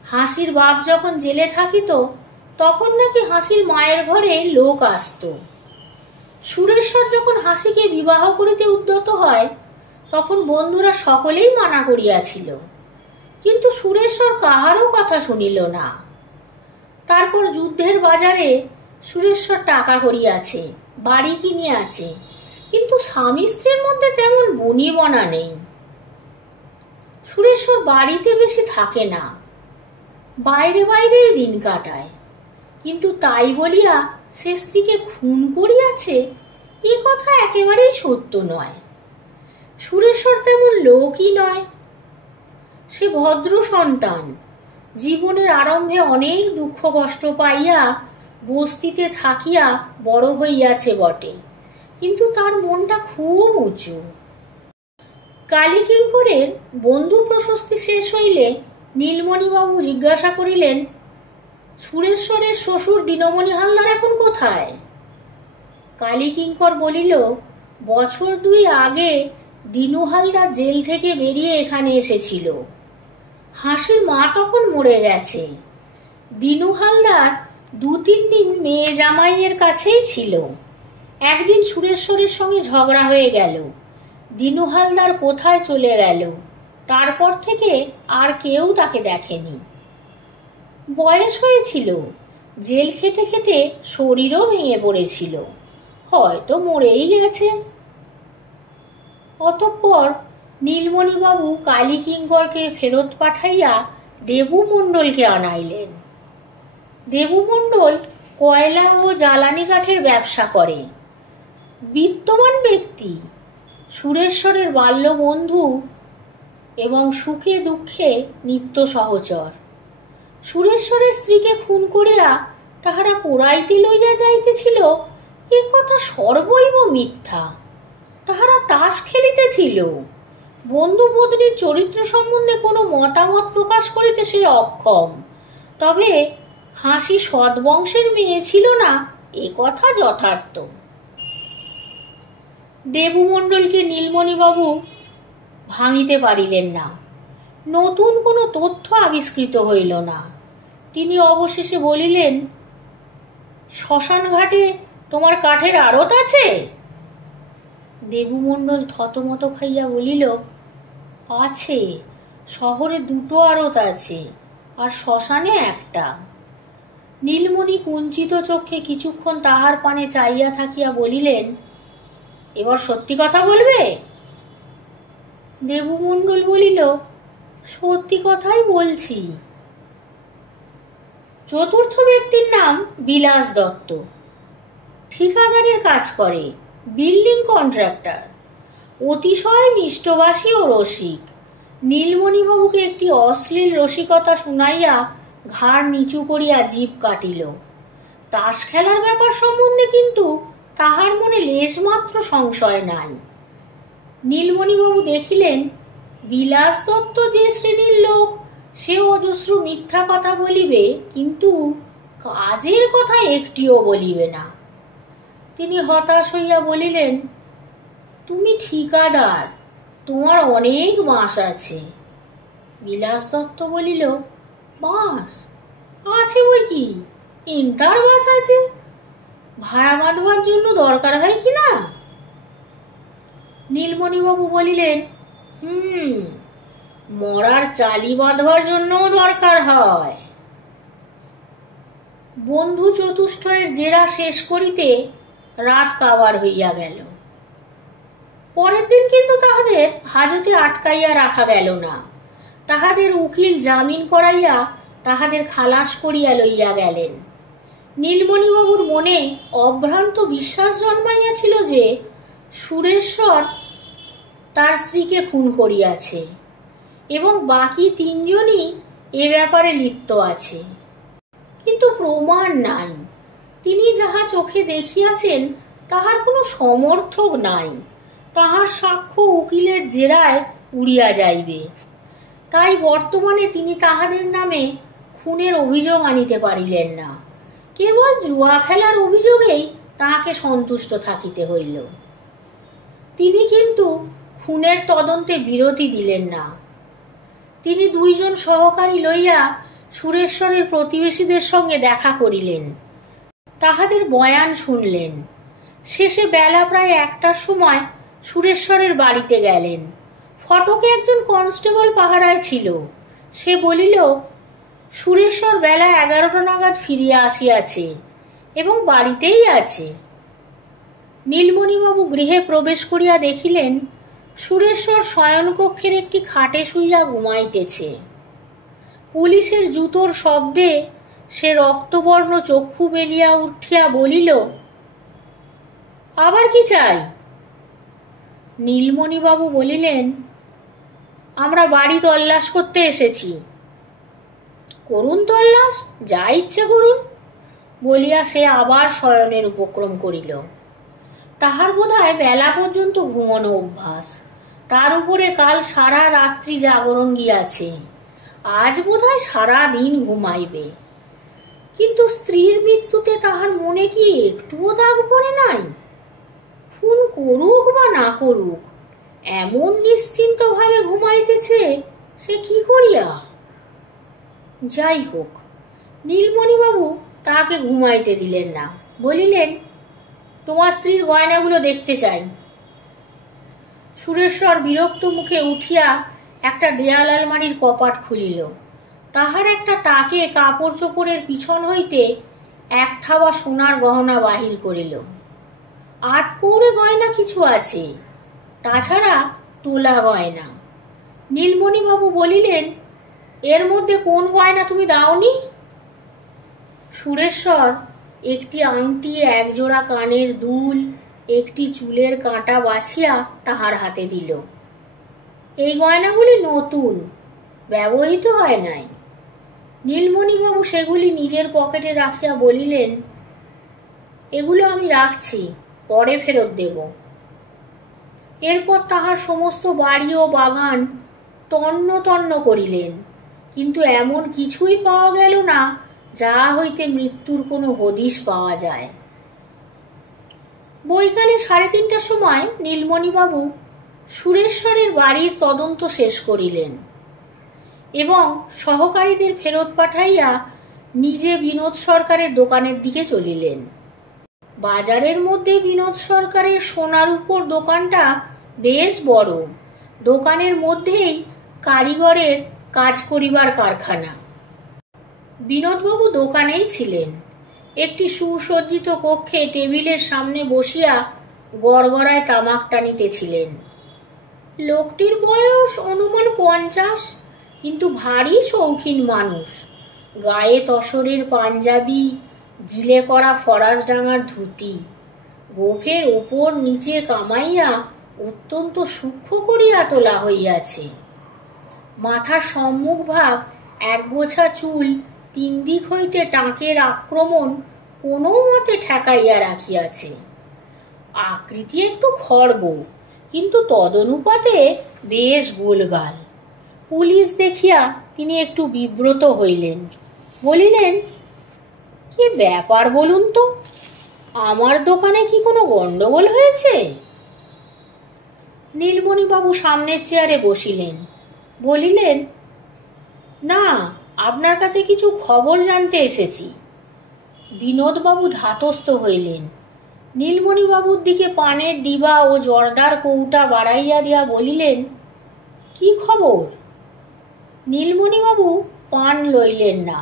হাসির বাপ যখন জেলে থাকিত তখন নাকি হাসির মায়ের ঘরে লোক আসত। সুরেশ্বর যখন হাসিকে বিবাহ করিতে উদ্যত হয় তখন বন্ধুরা সকলেই মানা করিয়াছিল, কিন্তু সুরেশ্বর কাহারও কথা শুনিল না। তারপর যুদ্ধের বাজারে সুরেশ্বর টাকা করিয়াছে, বাড়ি কিনিয়াছে, কিন্তু স্বামী স্ত্রীর মধ্যে তেমন বনিবনা নেই। সুরেশ্বর বাড়িতে বেশি থাকে না, বাইরে বাইরেই দিন কাটায়, কিন্তু তাই বলিয়া সে স্ত্রীকে খুন করিয়াছে এ কথা একেবারেই সত্য নয়। সুরেশ্বর তেমন লোকই নয়। সে ভদ্র সন্তান, জীবনের আরম্ভে অনেক দুঃখ কষ্ট পাইয়া বস্তিতে থাকিয়া বড় হইয়াছে বটে, কিন্তু তার মনটা খুব উঁচু। কালীকিঙ্করের বন্ধু প্রশস্তি শেষ হইলে নীলমণিবাবু জিজ্ঞাসা করিলেন, সুরেশ্বরের শ্বশুর দীনমণি হালদার এখন কোথায়? কালীকিঙ্কর বলিল, বছর 2 আগে দিনু হালদার জেল থেকে বেরিয়ে এখানে এসেছিল। হাসির মা তখন মরে গেছে। দিনু হালদার 2-3 দিন মেয়ে জামাইয়ের কাছেই ছিল। একদিন সুরেশ্বরের সঙ্গে ঝগড়া হয়ে গেল, দিনু হালদার কোথায় চলে গেল, তারপর থেকে আর কেউ তাকে দেখেনি। বয়স হয়েছিল, জেল খেটে খেটে শরীরও ভেঙে পড়েছিল, হয়তো মরেই গেছে। অতঃপর নীলমণিবাবু কালীকিঙ্করকে ফেরত পাঠাইয়া দেবু মণ্ডলকে আনাইলেন। দেবু মণ্ডল কয়লা ও জ্বালানি কাঠের ব্যবসা করে, বিত্তমান ব্যক্তি, সুরেশ্বরের বাল্য বন্ধু এবং সুখে দুঃখে নিত্য সহচর। সুরেশ্বরের স্ত্রীকে খুন করিয়া তাহারা পোড়াইতে লইয়া যাইতেছিল এ কথা সর্বৈব মিথ্যা। তাহারা তাস খেলিতেছিল। বন্ধু পত্নীর চরিত্র সম্বন্ধে কোনো মতামত প্রকাশ করিতে সে অক্ষম, তবে হাসি সদ্বংশের মেয়ে ছিল না এ কথা যথার্থ। দেবু মণ্ডলকে নীলমণিবাবু ভাঙিতে পারিলেন না। নতুন কোনো তথ্য আবিষ্কৃত হইল না। তিনি অবশেষে বলিলেন, শ্মশান ঘাটে তোমার কাঠের আড়ত আছে? দেবুমণ্ডল থতমত খাইয়া বলিল, আছে, শহরে 2টো আড়ত আছে, আর শ্মশানে 1টা। নীলমণি কুঞ্চিত চক্ষে কিছুক্ষণ তাহার পানে চাইয়া থাকিয়া বলিলেন, এবার সত্যি কথা বলবে? দেবুমণ্ডল বলিল, সত্যি কথাই বলছি। চতুর্থ ব্যক্তির নাম বিলাস দত্ত, ঠিকাদারের কাজ করে, বিল্ডিং কন্ট্রাক্টর, অতিশয় মিষ্টভাষী ও রসিক। নীলমণিবাবুকে একটি অশ্লীল রসিকতা শুনাইয়া ঘাড় নিচু করিয়া জিভ কাটিল। তাস খেলার ব্যাপার সম্বন্ধে কিন্তু তাহার মনে লেশমাত্র সংশয় নাই। নীলমণিবাবু দেখিলেন, বিলাস দত্ত যে শ্রেণীর লোক, সে অজস্র মিথ্যা কথা বলিবে, কিন্তু কাজের কথা একটিও বলিবে না। তিনি হতাশ হইয়া বলিলেন, তুমি ঠিকাদার, তোমার অনেক বাঁশ আছে। বিলাস দত্ত বলিল, বাঁশ আছে বই কি, ইন্টার বাঁশ আছে, ভাড়া বাঁধবার জন্য দরকার হয় কি না? নীলমণিবাবু বলিলেন, মরার চালি বাঁধবার জন্যও দরকার হয়। বন্ধু চতুষ্টয়ের জেরা শেষ করিতে রাত কাবার হইয়া গেল। পরের দিন কিন্তু তাহাদের হাজতে আটকাইয়া রাখা গেল না। তাহাদের উকিল জামিন করাইয়া তাহাদের খালাস করিয়া লইয়া গেলেন। নীলমণিবাবুর মনে অভ্রান্ত বিশ্বাস জন্মাইয়াছিল যে সুরেশ্বর তার স্ত্রীকে খুন করিয়াছে এবং বাকি 3জনই এ ব্যাপারে লিপ্ত আছে, কিন্তু প্রমাণ নাই। তিনি যাহা চোখে দেখিয়াছেন তাহার কোনো সমর্থক নাই। তাহার সাক্ষ্য উকিলের জেরায় উড়িয়া যাইবে। তাই বর্তমানে তিনি তাহাদের নামে খুনের অভিযোগ আনিতে পারিলেন না। কেবল জুয়া খেলার অভিযোগেই তাহাকে সন্তুষ্ট থাকিতে হইল। তিনি কিন্তু খুনের তদন্তে বিরতি দিলেন না। তিনি 2জন সহকারী লইয়া সুরেশ্বরের প্রতিবেশীদের সঙ্গে দেখা করিলেন, তাহাদের বয়ান শুনলেন। শেষে বেলা প্রায় 1টার সময় সুরেশ্বরের বাড়িতে গেলেন। ফটকে একজন কনস্টেবল পাহারায় ছিল। সে বলিল, সুরেশ্বর বেলা 11টা নাগাদ ফিরিয়া আসিয়াছে এবং বাড়িতেই আছে। নীলমণিবাবু গৃহে প্রবেশ করিয়া দেখিলেন, সুরেশ্বর শয়নকক্ষের একটি খাটে শুইয়া ঘুমাইতেছে। পুলিশের জুতোর শব্দে সে রক্তবর্ণ চক্ষু মেলিয়া উঠিয়া বলিল, আবার কি চাই? নীলমণিবাবু বলিলেন, আমরা বাড়ি তল্লাশ করতে এসেছি। করুন তল্লাশ, যা ইচ্ছে করুন, বলিয়া সে আবার শয়নের উপক্রম করিল। তাহার বোধহয় বেলা পর্যন্ত ঘুমানো অভ্যাস। তার উপরে কাল সারা রাত্রি জাগরণ গিয়াছে, আজ বোধহয় সারা দিন ঘুমাইবে। কিন্তু স্ত্রীর মৃত্যুতে তাহার মনে কি একটুও দাগ পড়ে নাই? খুন করুক বা না করুক, এমন নিশ্চিন্ত ভাবে ঘুমাইতেছে, সে কি করিয়া? যাই হোক, নীলমণিবাবু তাহাকে ঘুমাইতে দিলেন না। বলিলেন, তোমার স্ত্রীর গয়নাগুলো দেখতে চাই। সুরেশ্বর বিরক্ত মুখে উঠিয়া একটা দেয়াল আলমারির কপাট খুলিল। তাহার একটা তাকে কাপড় চোপড়ের পিছন হইতে 1 থাবা সোনার গহনা বাহির করিল। 8 পৌরে গয়না কিছু আছে, তাছাড়া তোলা গয়না। নীলমণিবাবু বলিলেন, এর মধ্যে কোন গয়না তুমি দাওনি? সুরেশ্বর একটি আংটি, 1 জোড়া কানের দুল, একটি চুলের কাঁটা বাছিয়া তাহার হাতে দিল। এই গয়নাগুলি নতুন, ব্যবহৃত হয় নাই। নীলমণিবাবু সেগুলি নিজের পকেটে রাখিয়া বলিলেন, এগুলো আমি রাখছি, পরে ফেরত দেব। এরপর তাহার সমস্ত বাড়ি ও বাগান তন্ন তন্ন করিলেন, কিন্তু এমন কিছুই পাওয়া গেল না যা হইতে মৃত্যুর কোনো হদিশ পাওয়া যায়। বৈকালে 3:30টার সময় নীলমণিবাবু সুরেশ্বরের বাড়ির তদন্ত শেষ করিলেন এবং সহকারীদের ফেরত পাঠাইয়া নিজে বিনোদ সরকারের দোকানের দিকে চলিলেন। বাজারের মধ্যে বিনোদ সরকারের সোনার উপর দোকানটা বেশ বড়। দোকানের মধ্যেই কারিগরের কাজ করিবার কারখানা। বিনোদবাবু দোকানেই ছিলেন। একটি সুসজ্জিত কক্ষে টেবিলের সামনে বসিয়া গড়গড়ায় তামাক টানিতেছিলেন। লোকটির বয়স অনুমান 50, কিন্তু ভারী শৌখিন মানুষ। গায়ে তসরের পাঞ্জাবি, গিলে করা ফরাসডাঙ্গার ধুতি, গোফের ওপর নিচে কামাইয়া অত্যন্ত সূক্ষ্ম করিয়া তোলা হইয়াছে। মাথার সম্মুখ ভাগ একগোছা চুল 3 দিক হইতে টাকের আক্রমণ কোনো মতে ঠেকাইয়া রাখিয়াছে। আকৃতি একটু খর্ব, কিন্তু তদনুপাতে বেশ গোলগাল। পুলিশ দেখিয়া তিনি একটু বিব্রত হইলেন। বলিলেন, কি ব্যাপার বলুন তো, আমার দোকানে কি কোনো গন্ডগোল হয়েছে? নীলমণিবাবু সামনের চেয়ারে বসিলেন। বলিলেন, না, আপনার কাছে কিছু খবর জানতে এসেছি। বিনোদবাবু ধাতস্থ হইলেন। নীলমণিবাবুর দিকে পানের ডিবা ও জর্দার কৌটা বাড়াইয়া দিয়া বলিলেন, কি খবর? নীলমণিবাবু পান লইলেন না।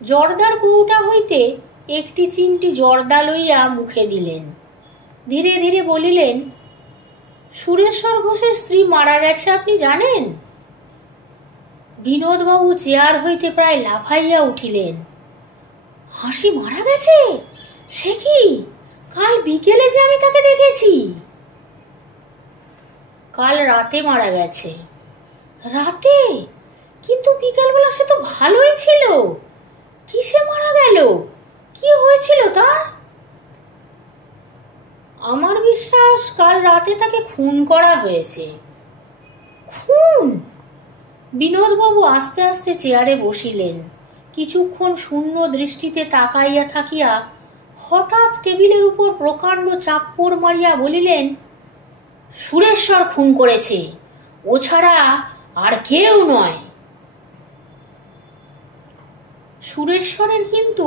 জর্দার কৌটা হইতে একটি চিমটি জর্দা লইয়া মুখে দিলেন। ধীরে ধীরে বলিলেন, সুরেশ্বর ঘোষের স্ত্রী মারা গেছে, আপনি জানেন? বিনোদবাবু চেয়ার হইতে প্রায় লাফাইয়া উঠিলেন। হাসি মারা গেছে? সে কি? কাল বিকেলে যে আমি তাকে দেখেছি। কাল রাতে মারা গেছে। রাতে? কিন্তু বিকেলবেলা সে তো ভালোই ছিল। কিসে মারা গেল? কি হয়েছিল তার? আমার বিশ্বাস কাল রাতে তাকে খুন করা হয়েছে। খুন? বিনোদবাবু আস্তে আস্তে চেয়ারে বসিলেন। কিছুক্ষণ শূন্য দৃষ্টিতে তাকাইয়া থাকিয়া হঠাৎ টেবিলের উপর প্রকাণ্ড চাপ্পড় মারিয়া বলিলেন, সুরেশ্বর খুন করেছে, ও ছাড়া আর কেউ নয়। সুরেশ্বরের কিন্তু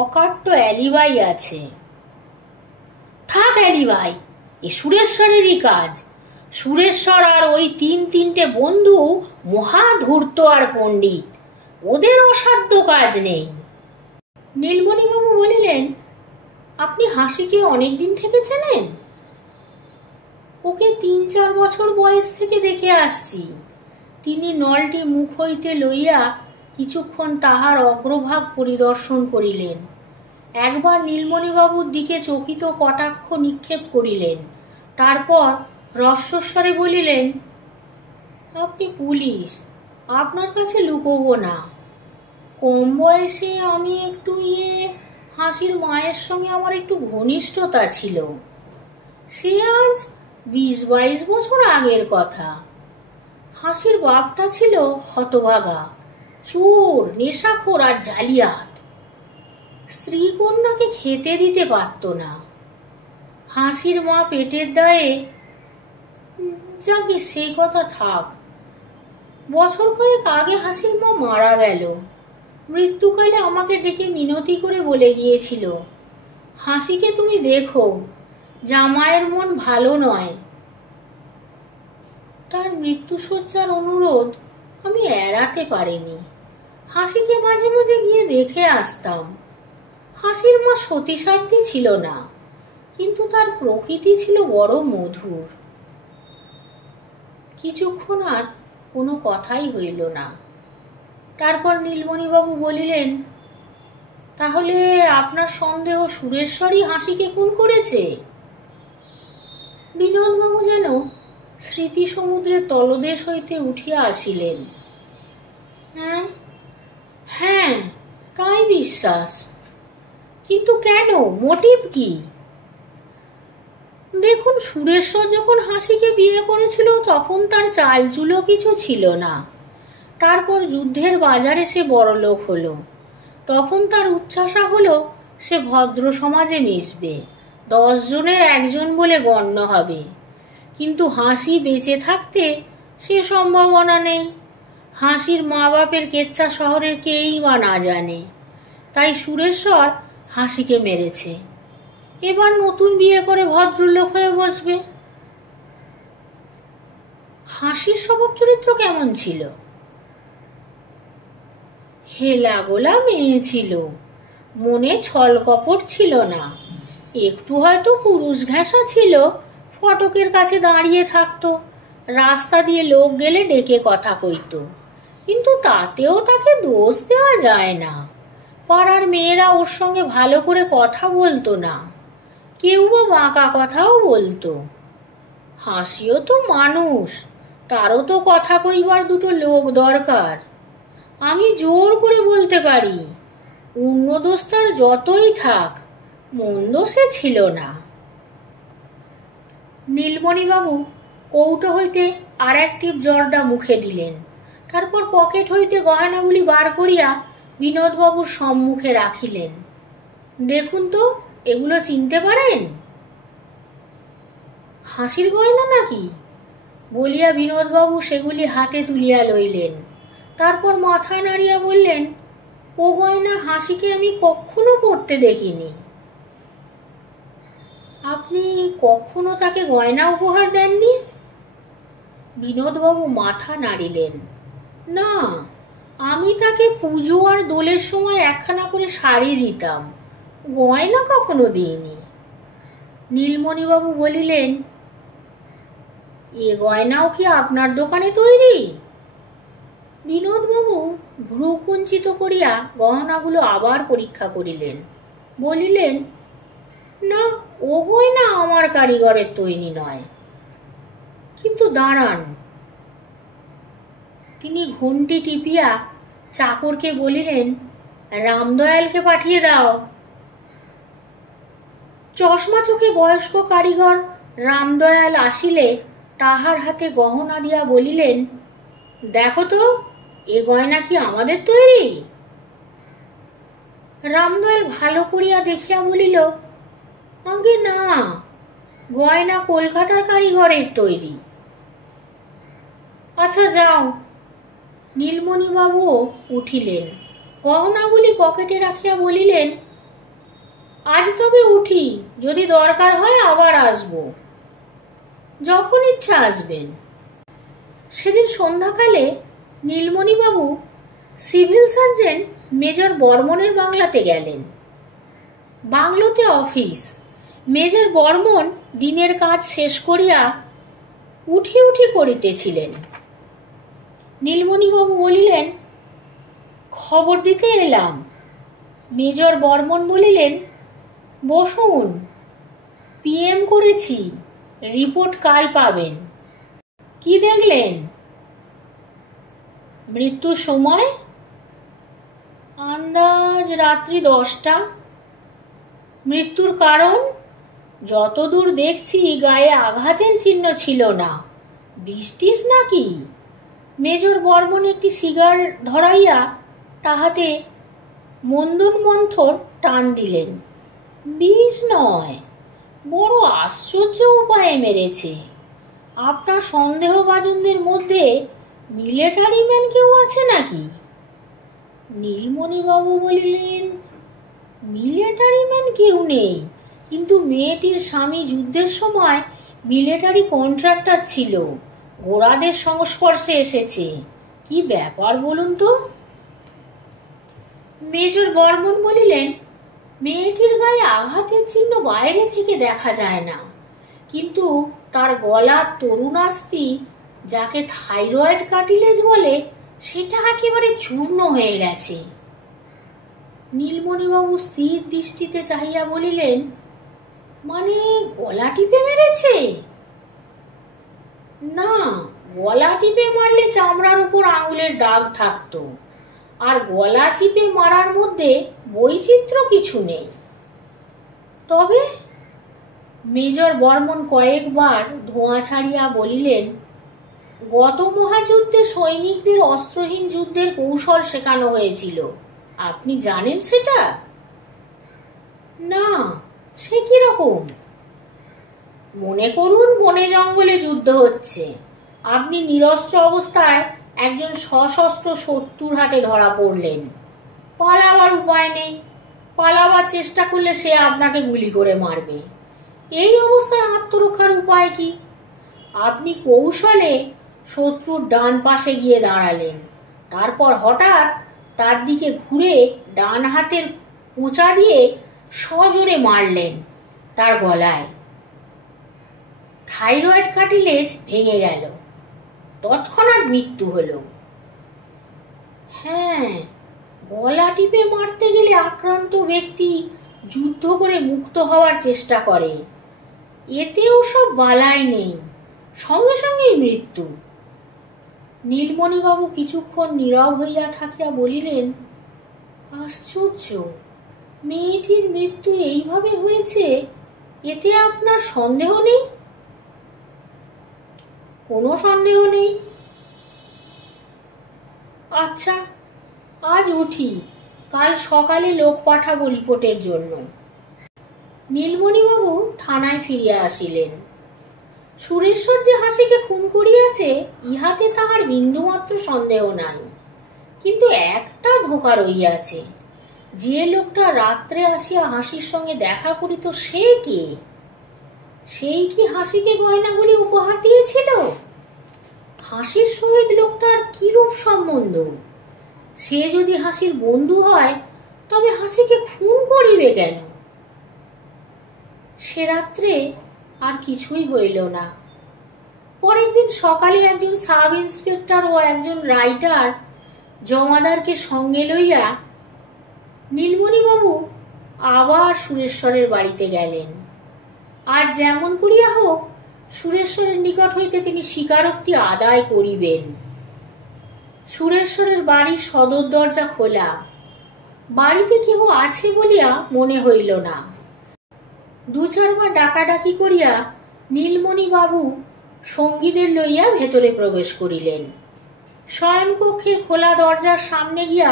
অকাট্য অ্যালিবাই আছে। থাক অ্যালিবাই, এ সুরেশ্বরেরই কাজ। সুরেশ্বর আর ওই 3-3টে বন্ধু মহা ধূর্ত আর পণ্ডিত, ওদের অসাধ্য কাজ নেই। নীলমণিবাবু বলিলেন, আপনি হাসিকে অনেকদিন থেকে চেনেন? ওকে 3-4 বছর বয়স থেকে দেখে আসছি। তিনি নলটি মুখ হইতে লইয়া কিছুক্ষণ তাহার অগ্রভাগ পরিদর্শন করিলেন। একবার নীলমণিবাবুর দিকে চকিত কটাক্ষ নিক্ষেপ করিলেন। তারপর রস্বস্বরে বলিলেন, আপনি পুলিশ, আপনার কাছে লুকোবো না। কম বয়সে আমি একটু হাসির মায়ের সঙ্গে আমার একটু ঘনিষ্ঠতা ছিল। সে আজ 20-22 বছর আগের কথা। হাসির বাপটা ছিল হতভাগা, চোর, নেশাখোর আর জালিয়াত। স্ত্রী কন্যাকে খেতে দিতে পারত না। হাসির মা পেটের দায়ে, যাকে সেই কথা থাক। বছর কয়েক আগে হাসির মা মারা গেল। মৃত্যুকালে আমাকে ডেকে মিনতি করে বলে গিয়েছিল, হাসিকে তুমি দেখো, জামাইয়ের মন ভালো নয়। তার মৃত্যুশয্যার অনুরোধ আমি এড়াতে পারিনি। হাসিকে মাঝে মাঝে গিয়ে দেখে আসতাম। হাসির মা সতীসাধ্যী ছিল না, কিন্তু তার প্রকৃতি ছিল বড় মধুর। কিছুক্ষণ আর কোনো কথাই হইল না। তারপর নীলমণিবাবু বলিলেন, তাহলে আপনার সন্দেহ সুরেশ্বরই হাসিকে খুন করেছে? বিনোদবাবু যেন স্মৃতি সমুদ্রের তলদেশ হইতে উঠিয়া আসিলেন। হ্যাঁ, তাই বিশ্বাস। কিন্তু কেন? মোটিভ কি? দেখুন, সুরেশ্বর যখন হাসিকে বিয়ে করেছিল তখন তার চালচুলো কিছু ছিল না। তারপর যুদ্ধের বাজারে সে বড়লোক হলো। তখন তার উচ্চাশা হলো সে ভদ্র সমাজে মিশবে, 10 জনের একজন বলে গণ্য হবে। কিন্তু হাসি বেঁচে থাকতে সে সম্ভাবনা নেই। হাসির মা বাপের কেচ্ছা শহরের কেই বা না জানে। তাই সুরেশ্বর হাসিকে মেরেছে। এবার নতুন বিয়ে করে ভদ্রলোক হয়ে বসবে। হাসির স্বভাব চরিত্র কেমন ছিল? হেলা গোলা মেয়ে ছিল, মনে ছল কপট ছিল না। একটু হয়তো পুরুষ ঘেঁষা ছিল, ফটকের কাছে দাঁড়িয়ে থাকতো, রাস্তা দিয়ে লোক গেলে ডেকে কথা কইত, কিন্তু তাতেও তাকে দোষ দেওয়া যায় না। পাড়ার মেয়েরা ওর সঙ্গে ভালো করে কথা বলতো না, কেউ বা বাঁকা কথাও বলতো। হাসিও তো মানুষ, তারও তো কথা কইবার দুটো লোক দরকার। আমি জোর করে বলতে পারি, অন্যদোষ তার যতই থাক, মন্দ সে ছিল না। নীলমণিবাবু কৌটো হইতে আর এক টিপ জর্দা মুখে দিলেন, তারপর পকেট হইতে গয়নাগুলি বার করিয়া বিনোদবাবুর সম্মুখে রাখিলেন। দেখুন তো, এগুলো চিনতে পারেন? হাসির গয়না নাকি? বলিয়া বিনোদবাবু সেগুলি হাতে তুলিয়া লইলেন। তারপর মাথা নাড়িয়া বললেন, ও গয়না হাসিকে আমি কখনো পরতে দেখিনি। আপনি কখনো তাকে গয়না উপহার দেননি? বিনোদবাবু মাথা নাড়িলেন। না, আমি তাকে পুজো আর দোলের সময় একখানা করে শাড়ি দিতাম, গয়না কখনো দিইনি। নীলমণিবাবু বলিলেন, এ গয়নাও কি আপনার দোকানে তৈরি? বিনোদবাবু ভ্রু কুঞ্চিত করিয়া গহনাগুলো আবার পরীক্ষা করিলেন, বলিলেন, না, ও গয়না আমার কারিগরের তৈরি নয়। কিন্তু দাঁড়ান। তিনি ঘণ্টি টিপিয়া চাকরকে বলিলেন, রামদয়ালকে পাঠিয়ে দাও। চশমা চোখে বয়স্ক কারিগর রামদয়াল আসিলে তাহার হাতে গহনা দিয়া বলিলেন, দেখো তো, এ গয়না কি আমাদের তৈরি? রামদয়াল ভালো করিয়া দেখিয়া বলিল, আগে না, গয়না কলকাতার কারিগরের তৈরি। আচ্ছা যাও। নীলমণিবাবুও উঠিলেন, গহনাগুলি পকেটে রাখিয়া বলিলেন, আজ তবে উঠি, যদি দরকার হয় আবার আসব। যখন ইচ্ছা আসবেন। সেদিন সন্ধ্যাকালে নীলমণিবাবু সিভিল সার্জেন্ট মেজর বর্মনের বাংলাতে গেলেন। বাংলোতে অফিস। মেজর বর্মন দিনের কাজ শেষ করিয়া উঠি উঠি করিতেছিলেন। নীলমণিবাবু বলিলেন, খবর দিতে এলাম। মেজর বর্মন বলিলেন, বসুন, পিএম করেছি, রিপোর্ট কাল পাবেন। কি দেখলেন? মৃত্যুর সময় আন্দাজ রাত্রি 10টা। মৃত্যুর কারণ যতদূর দেখছি গায়ে আঘাতের চিহ্ন ছিল না। বৃষ্টিস নাকি? মেজর বর্মন একটি সিগার ধরাইয়া তাহাতে মন্দন মন্থর টান দিলেন। বিষ নয়, বড় আশ্চর্য উপায়ে মেরেছে। আপনার সন্দেহভাজনদের মধ্যে মিলিটারি ম্যান কেউ আছে নাকি? নীলমণিবাবু বলিলেন, মিলিটারি ম্যান কেউ নেই, কিন্তু মেয়েটির স্বামী যুদ্ধের সময় মিলিটারি কন্ট্রাক্টর ছিল, গোড়াদের সংস্পর্শে এসেছে। কি ব্যাপার বলুন তো? মেজর বর্মন বলিলেন, মেয়েটির গায়ে আঘাতের চিহ্ন বাইরে থেকে দেখা যায় না, কিন্তু তার গলার তরুণাস্থি, যাকে থাইরয়েড কার্টিলেজ বলে, সেটা একেবারে চূর্ণ হয়ে গেছে। নীলমণিবাবু স্থির দৃষ্টিতে চাহিয়া বলিলেন, মানে গলা টিপে মেরেছে? না, গলা টিপে মারলে চামড়ার উপর আঙুলের দাগ থাকতো, আর গলা চিপে মারার মধ্যে বৈচিত্র্য কিছু নেই। তবে? মেজর বর্মন কয়েকবার ধোঁয়া ছাড়িয়া বলিলেন, গত মহাযুদ্ধে সৈনিকদের অস্ত্রহীন যুদ্ধের কৌশল শেখানো হয়েছিল, আপনি জানেন সেটা? না, সে কিরকম? মনে করুন বনে জঙ্গলে যুদ্ধ হচ্ছে, আপনি নিরস্ত্র অবস্থায় একজন সশস্ত্র শত্রুর হাতে ধরা পড়লেন। পালাবার উপায় নেই, পালাবার চেষ্টা করলে সে আপনাকে গুলি করে মারবে। এই অবস্থায় আত্মরক্ষার উপায় কি? আপনি কৌশলে শত্রুর ডান পাশে গিয়ে দাঁড়ালেন, তারপর হঠাৎ তার দিকে ঘুরে ডান হাতের পোঁচা দিয়ে সজোরে মারলেন তার গলায়। থাইরয়েড কার্টিলেজ ভেঙে গেল, তৎক্ষণাৎ মৃত্যু হলো। হ্যাঁ, গলা টিপে মারতে গেলে আক্রান্ত ব্যক্তি যুদ্ধ করে মুক্ত হওয়ার চেষ্টা করে, এতেও সব বালাই নেই, সঙ্গে সঙ্গেই মৃত্যু। নীলমণিবাবু কিছুক্ষণ নীরব হইয়া থাকিয়া বলিলেন, আশ্চর্য, মেয়েটির মৃত্যু এইভাবে হয়েছে, এতে আপনার সন্দেহ নেই? কোনো সন্দেহ নেই। আচ্ছা, আজ উঠি, কাল সকালে লোক পাঠাবো রিপোর্টের জন্য। নীলমণিবাবু থানায় ফিরিয়া আসিলেন। সুরেশ্বর যে হাসিকে খুন করিয়াছে ইহাতে তাহার বিন্দুমাত্র সন্দেহ নাই, কিন্তু একটা ধোঁকা রইয়াছে। যে লোকটা রাত্রে আসিয়া হাসির সঙ্গে দেখা করিত সে কে? সেই কি হাসিকে গয়নাগুলি উপহার দিয়েছিল? হাসির সহিত লোকটার কিরূপ সম্বন্ধ? সে যদি হাসির বন্ধু হয় তবে হাসিকে খুন করিবে কেন? সে রাত্রে আর কিছুই হইল না। পরের দিন সকালে একজন সাব ইন্সপেক্টর ও একজন রাইটার জমাদারকে সঙ্গে লইয়া নীলমণিবাবু আবার সুরেশ্বরের বাড়িতে গেলেন। আর যেমন করিয়া হোক সুরেশ্বরের নিকট হইতে তিনি স্বীকারোক্তি আদায় করিবেন। সুরেশ্বরের বাড়ির সদর দরজা খোলা, বাড়িতে কেহ আছে বলিয়া মনে হইল না। দু চারবার ডাকাডাকি করিয়া নীলমণিবাবু সঙ্গীদের লইয়া ভেতরে প্রবেশ করিলেন। শয়নকক্ষের খোলা দরজার সামনে গিয়া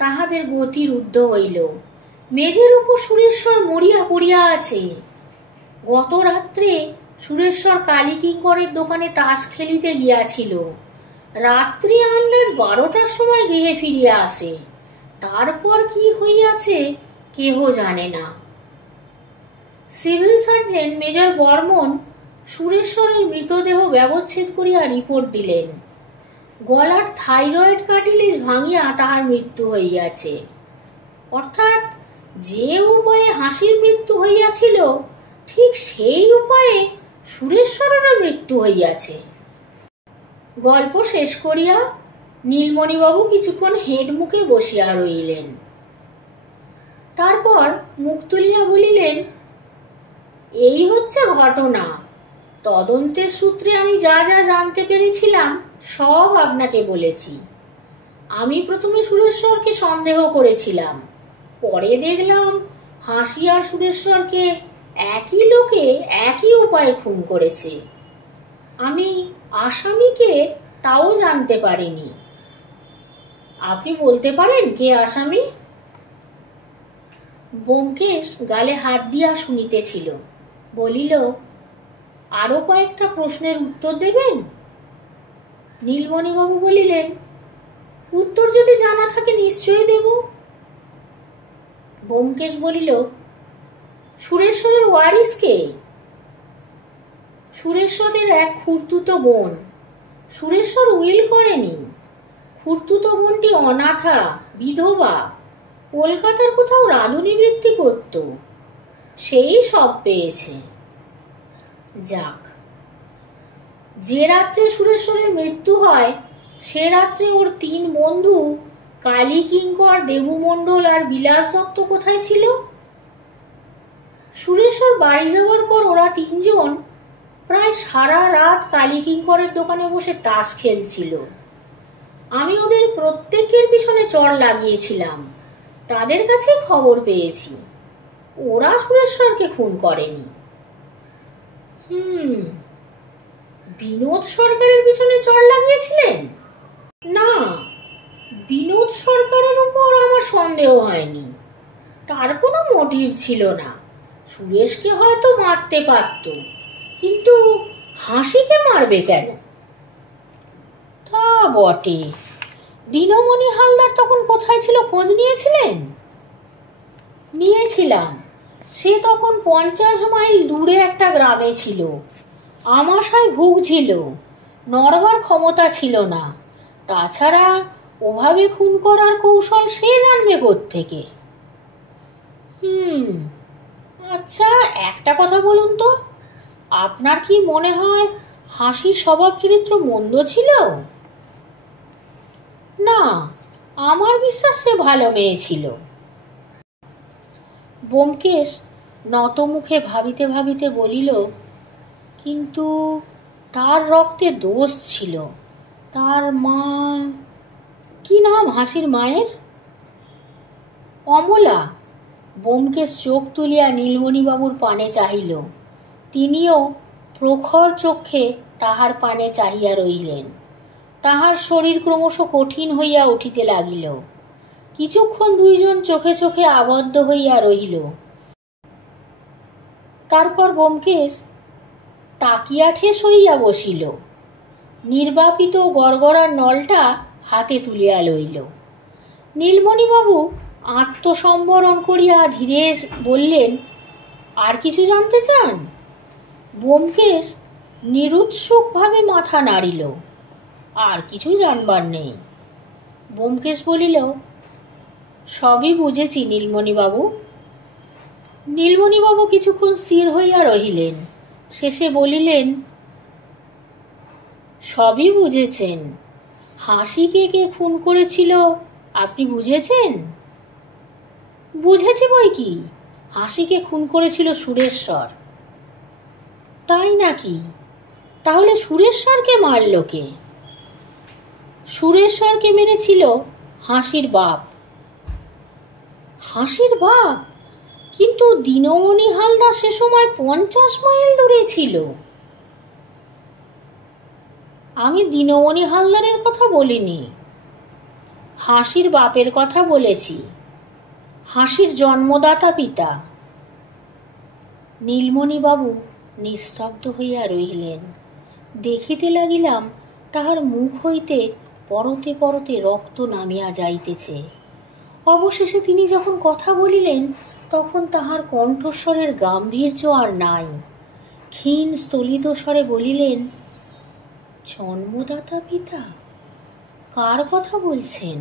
তাহাদের গতি রুদ্ধ হইল। মেঝের উপর সুরেশ্বর মরিয়া পড়িয়া আছে। গত রাত্রে সুরেশ্বর কালীকিঙ্করের দোকানে তাস খেলিতে গিয়াছিল। রাত্রি আন্দাজ 12টার সময় গৃহে ফিরিয়া আসে। তারপর কি হইয়াছে কেহ জানে না। সিভিল সার্জন মেজর বর্মন সুরেশ্বরের মৃতদেহ ব্যবচ্ছেদ করিয়া রিপোর্ট দিলেন। গলার থাইরয়েড কার্টিলেজ ভাঙিয়া তাহার মৃত্যু হইয়াছে। অর্থাৎ যে উপায়ে হাসির মৃত্যু হইয়াছিল ঠিক সেই উপায়ে সুরেশ্বরেরও মৃত্যু হইয়াছে। গল্প শেষ করিয়া নীলমণিবাবু কিছুক্ষণ হেড মুখে বসিয়া রইলেন। তারপর মুখ তুলিয়া বলিলেন, এই হচ্ছে ঘটনা। তদন্তের সূত্রে আমি যা যা জানতে পেরেছিলাম সব আপনাকে বলেছি। আমি প্রথমে সুরেশ্বরকে সন্দেহ করেছিলাম, পরে দেখলাম হাসি আর সুরেশ্বরকে একই লোকে একই উপায়ে খুন করেছে। আমি আসামিকে তাও জানতে পারিনি। আপনি বলতে পারেন কে আসামি? ব্যোমকেশ গালে হাত দিয়া শুনিতেছিল, বলিল, আরো কয়েকটা প্রশ্নের উত্তর দেবেন? নীলমণিবাবু বলিলেন, উত্তর যদি জানা থাকে নিশ্চয়ই দেব। ব্যোমকেশ বলিল, সুরেশ্বরের ওয়ারিস কে? সুরেশ্বরের এক খুড়তুতো বোন। সুরেশ্বর উইল করেনি। খুড়তুতো বোনটি অনাথা, বিধবা, কলকাতার কোথাও রাঁধুনি বৃত্তি করত, সেই সব পেয়েছে। যাক, যে রাত্রে সুরেশ্বরের মৃত্যু হয় সে রাত্রে ওর 3 বন্ধু কালীকিঙ্কর, দেবুমণ্ডল আর বিলাস দত্ত কোথায় ছিল? সুরেশ্বর বাড়ি যাওয়ার পর ওরা 3 জন প্রায় সারা রাত কালীকিঙ্করের দোকানে বসে তাস খেলছিল। আমি ওদের প্রত্যেকের পিছনে চড় লাগিয়েছিলাম, তাদের কাছে খবর পেয়েছি। ওরা সুরেশ্বরকে খুন করেনি। বিনোদ সরকারের পিছনে চড় লাগিয়েছিলেন? না, বিনোদ সরকারের উপর আমার সন্দেহ হয়নি। তার কোনো মোটিভ ছিল না। সুরেশকে হয়তো মারতে পারত, কিন্তু হাসিকে মারবে কেন? তা বটে। দিনমণি হালদার তখন কোথায় ছিল খোঁজ নিয়েছিলেন? নিয়েছিলাম। সে তখন 50 মাইল দূরে একটা গ্রামে ছিল। আমাশায় ভুগছিল, নড়বার ক্ষমতা ছিল না। তাছাড়া ওভাবে খুন করার কৌশল সে জানবে কোত্থেকে? আচ্ছা, একটা কথা বলুন তো, আপনার কি মনে হয় হাসির স্বভাব চরিত্র মন্দ ছিল? না, আমার বিশ্বাস সে ভালো মেয়ে ছিল। ব্যোমকেশ নত মুখে ভাবিতে ভাবিতে বলিল, কিন্তু তার রক্তে দোষ ছিল। তার মা, কি নাম হাসির মায়ের? অমলা। ব্যোমকেশ চোখ তুলিয়া নীলমণিবাবুর পানে চাহিল। তিনিও প্রখর চক্ষে তাহার পানে চাহিয়া রহিলেন। তাহার শরীর ক্রমশ কঠিন হইয়া উঠিতে লাগিল। কিছুক্ষণ দুইজন চোখে চোখে আবদ্ধ হইয়া রহিল। তারপর ব্যোমকেশ তাকিয়া ঠেস হইয়া বসিল। নির্বাপিত গড়গড়ার নলটা হাতে তুলিয়া লইল। নীলমণিবাবু আত্মসম্বরণ করিয়া ধীরে বললেন, আর কিছু জানতে চান? ব্যোমকেশ নিরুৎসুকভাবে মাথা নাড়িল। আর কিছু জানবার নেই। ব্যোমকেশ বলিল, সবই বুঝেছি নীলমণিবাবু। নীলমণিবাবু কিছুক্ষণ স্থির হইয়া রহিলেন। শেষে বলিলেন, সবই বুঝেছেন। হাসিকে কে খুন করেছিল আপনি বুঝেছেন? বুঝেছি বই কি, হাসিকে খুন করেছিল সুরেশ্বর। তাই নাকি? তাহলে সুরেশ্বরকে মারল কে? সুরেশ্বরকে মেরেছিল হাসির বাপ। হাসির বাপ? কিন্তু দিনমণি হালদার সে সময় 50 মাইল দূরে ছিল। আমি দিনমণি হালদারের কথা বলিনি, হাসির বাপের কথা বলেছি, হাসির জন্মদাতা পিতা। নীলমণিবাবু নিস্তব্ধ হইয়া রহিলেন। দেখিতে লাগিলাম তাহার মুখ হইতে পরতে পরতে রক্ত নামিয়া যাইতেছে। অবশেষে তিনি যখন কথা বলিলেন, তখন তাহার কণ্ঠস্বরের গাম্ভীর্য আর নাই। ক্ষীণ স্থলিত স্বরে বলিলেন, জন্মদাতা পিতা? কার কথা বলছেন?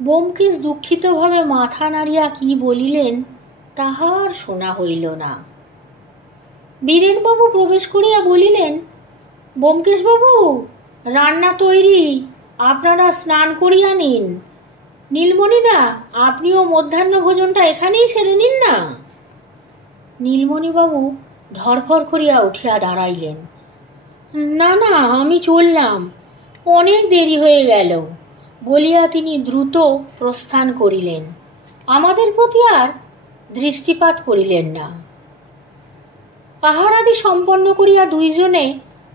ব্যোমকেশ দুঃখিতভাবে মাথা নাড়িয়া কি বলিলেন তাহার শোনা হইল না। বীরেনবাবু প্রবেশ করিয়া বলিলেন, ব্যোমকেশবাবু, রান্না তৈরি, আপনারা স্নান করিয়া নিন। নীলমণিদা, আপনিও মধ্যাহ্ন ভোজনটা এখানেই সেরে নিন না। নীলমণিবাবু ধরফর করিয়া উঠিয়া দাঁড়াইলেন। না না, আমি চললাম, অনেক দেরি হয়ে গেল বলিয়া তিনি দ্রুত প্রস্থান করিলেন। আমাদের প্রতি আর দৃষ্টিপাত করিলেন না। আহারাদি সম্পন্ন করিয়া দুইজনে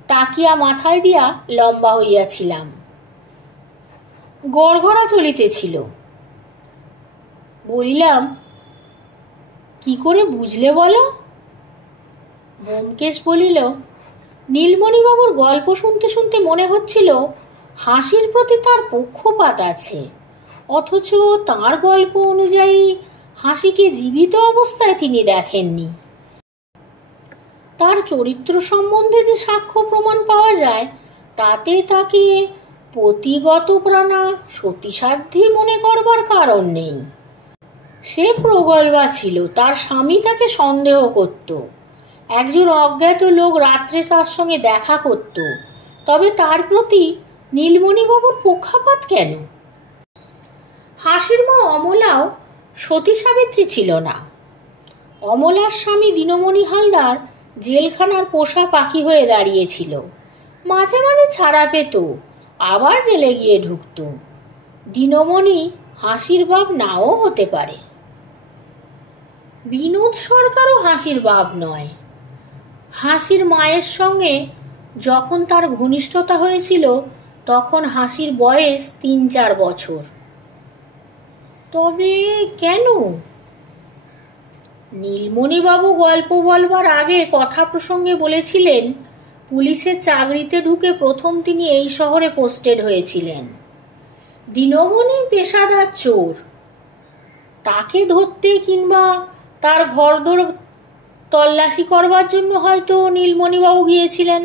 তাকিয়া মাথায় দিয়া লম্বা হইয়াছিলাম। গড়গড়া চলিতেছিল। বলিলাম, কি করে বুঝলে বলো? ব্যোমকেশ বলিল, নীলমণিবাবুর গল্প শুনতে শুনতে মনে হচ্ছিল হাসির প্রতি তার পক্ষপাত আছে, অথচ তার গল্প অনুযায়ী হাসিকে জীবিত অবস্থায় তিনি দেখেননি। তার চরিত্র সম্বন্ধে যে সাক্ষ্য প্রমাণ পাওয়া যায়, তাতে তাকে পতিগত প্রাণা সতীসাধ্যী মনে করবার কারণ নেই। সে প্রগল্ভা ছিল, তার স্বামী তাকে সন্দেহ করত। একজন অজ্ঞাত লোক রাত্রে তার সঙ্গে দেখা করত, তবে তার প্রতি নীলমণিবাবুর পক্ষপাত কেন? হাসির মা অমলাও সতী সাবিত্রী ছিল না। অমলার স্বামী দিনমণি হালদার জেলখানার পোষা পাখি হয়ে দাঁড়িয়েছিল। মাঝে মাঝে ছাড়া পেত, আবার জেলে গিয়ে ঢুকত। দিনমণি হাসির বাপ নাও হতে পারে। বিনোদ সরকারও হাসির বাপ নয়। হাসির মায়ের সঙ্গে যখন তার ঘনিষ্ঠতা হয়েছিল, তখন হাসির বয়স 3-4 বছর। তবে কেন? নীলমণিবাবু গল্প বলবার আগে কথা প্রসঙ্গে বলেছিলেন, পুলিশের চাকরিতে ঢুকে প্রথম তিনি এই শহরে পোস্টেড হয়েছিলেন। দিনমণি পেশাদার চোর। তাকে ধরতে কিংবা তার ঘরদোর তল্লাশি করবার জন্য হয়তো নীলমণিবাবু গিয়েছিলেন।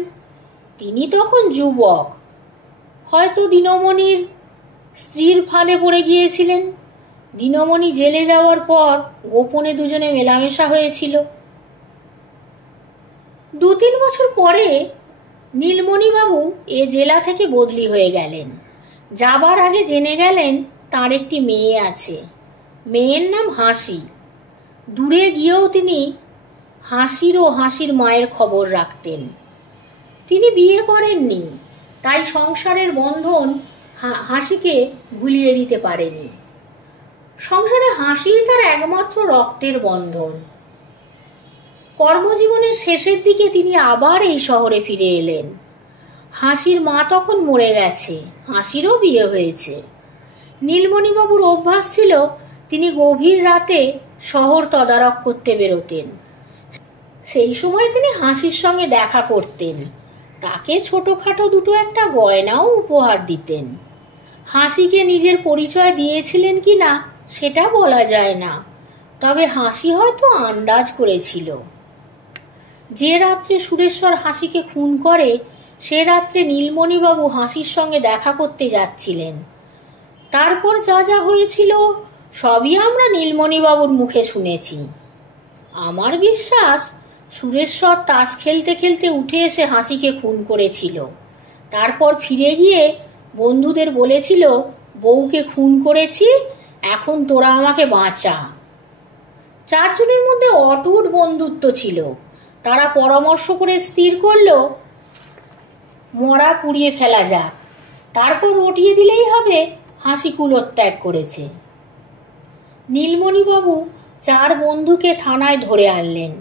তিনি তখন যুবক, হয়তো দীনমণির স্ত্রীর ফাঁদে পড়ে গিয়েছিলেন। দীনমণি জেলে যাওয়ার পর গোপনে দুজনে মেলামেশা হয়েছিল। 2-3 বছর পরে নীলমণিবাবু এ জেলা থেকে বদলি হয়ে গেলেন। যাবার আগে জেনে গেলেন তার একটি মেয়ে আছে। মেয়ের নাম হাসি। দূরে গিয়েও তিনি হাসির ও হাসির মায়ের খবর রাখতেন। তিনি বিয়ে করেননি, তাই সংসারের বন্ধন হাসিকে ভুলিয়ে দিতে পারেনি। সংসারে হাসিই তার একমাত্র রক্তের বন্ধন। কর্মজীবনের শেষের দিকে তিনি আবার এই শহরে ফিরে এলেন। হাসির মা তখন মরে গেছে, হাসিরও বিয়ে হয়েছে। নীলমণিবাবুর অভ্যাস ছিল তিনি গভীর রাতে শহর তদারক করতে বেরোতেন। সেই সময় তিনি হাসির সঙ্গে দেখা করতেন, তাকে ছোটখাটো দুটো একটা গয়নাও উপহার দিতেন। হাসিকে নিজের পরিচয় দিয়েছিলেন কি না সেটা বলা যায় না, তবে হাসি হয়তো আন্দাজ করেছিল। যে রাত্রে সুরেশ্বর হাসিকে খুন করে সে রাত্রে নীলমণিবাবু হাসির সঙ্গে দেখা করতে যাচ্ছিলেন। তারপর যা যা হয়েছিল সবই আমরা নীলমণিবাবুর মুখে শুনেছি। আমার বিশ্বাস সুরেশ্বর তাস খেলতে খেলতে উঠে এসে হাসিকে খুন করেছিল। তারপর ফিরে গিয়ে বন্ধুদের বলেছিল, বউকে খুন করেছি, এখন তোরা আমাকে বাঁচা। 4 জনের মধ্যে অটুট বন্ধুত্ব ছিল। তারা পরামর্শ করে স্থির করল মরা পুড়িয়ে ফেলা যাক, তারপর রটিয়ে দিলেই হবে হাসি কুলোত্যাগ করেছে। নীলমণিবাবু 4 বন্ধুকে থানায় ধরে আনলেন,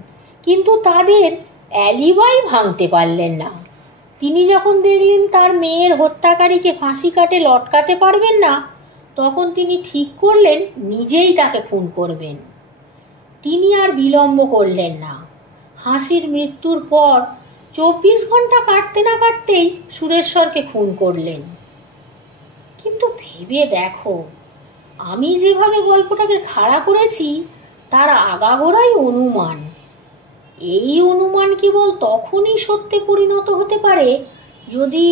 কিন্তু তাদের অ্যালিবাই ভাঙতে পারলেন না। তিনি যখন দেখলেন তার মেয়ের হত্যাকারীকে ফাঁসি কাটে লটকাতে পারবেন না, তখন তিনি ঠিক করলেন নিজেই তাকে খুন করবেন। তিনি আর বিলম্ব করলেন না। হাসির মৃত্যুর পর 24 ঘন্টা কাটতে না কাটতেই সুরেশ্বরকে খুন করলেন। কিন্তু ভেবে দেখো, আমি যেভাবে গল্পটাকে খাড়া করেছি তার আগাগোড়াই অনুমান। এই অনুমান কেবল তখনই সত্যে পরিণত হতে পারে যদি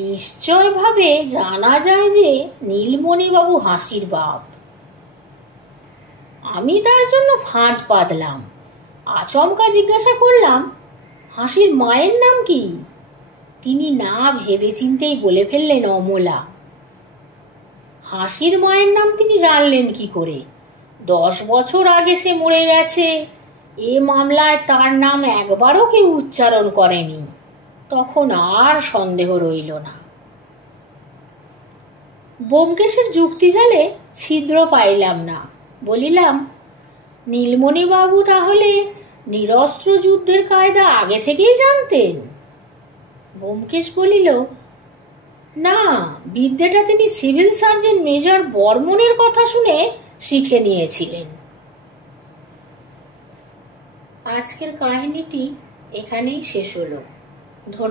নিশ্চয়ভাবে জানা যায় যে নীলমণিবাবু হাসির বাপ। আমি তার জন্য ফাঁদ পাতলাম। আচমকা জিজ্ঞাসা করলাম, হাসির মায়ের নাম কি? তিনি না ভেবেচিন্তেই বলে ফেললেন, অমলা। হাসির মায়ের নাম তিনি জানলেন কি করে? 10 বছর আগে সে মরে গেছে। এ মামলায় তার নাম একবারও কেউ উচ্চারণ করেনি। তখন আর সন্দেহ রইল না। ব্যোমকেশের যুক্তিজালে ছিদ্র পাইলাম না। বলিলাম, নীলমণিবাবু তাহলে নিরস্ত্র যুদ্ধের কায়দা আগে থেকেই জানতেন? ব্যোমকেশ বলিল, না, বিদ্যাটা তিনি সিভিল সার্জন মেজর বর্মনের কথা শুনে শিখে নিয়েছিলেন। আজকের কাহিনীটি এখানেই শেষ হলো। ধন্যবাদ।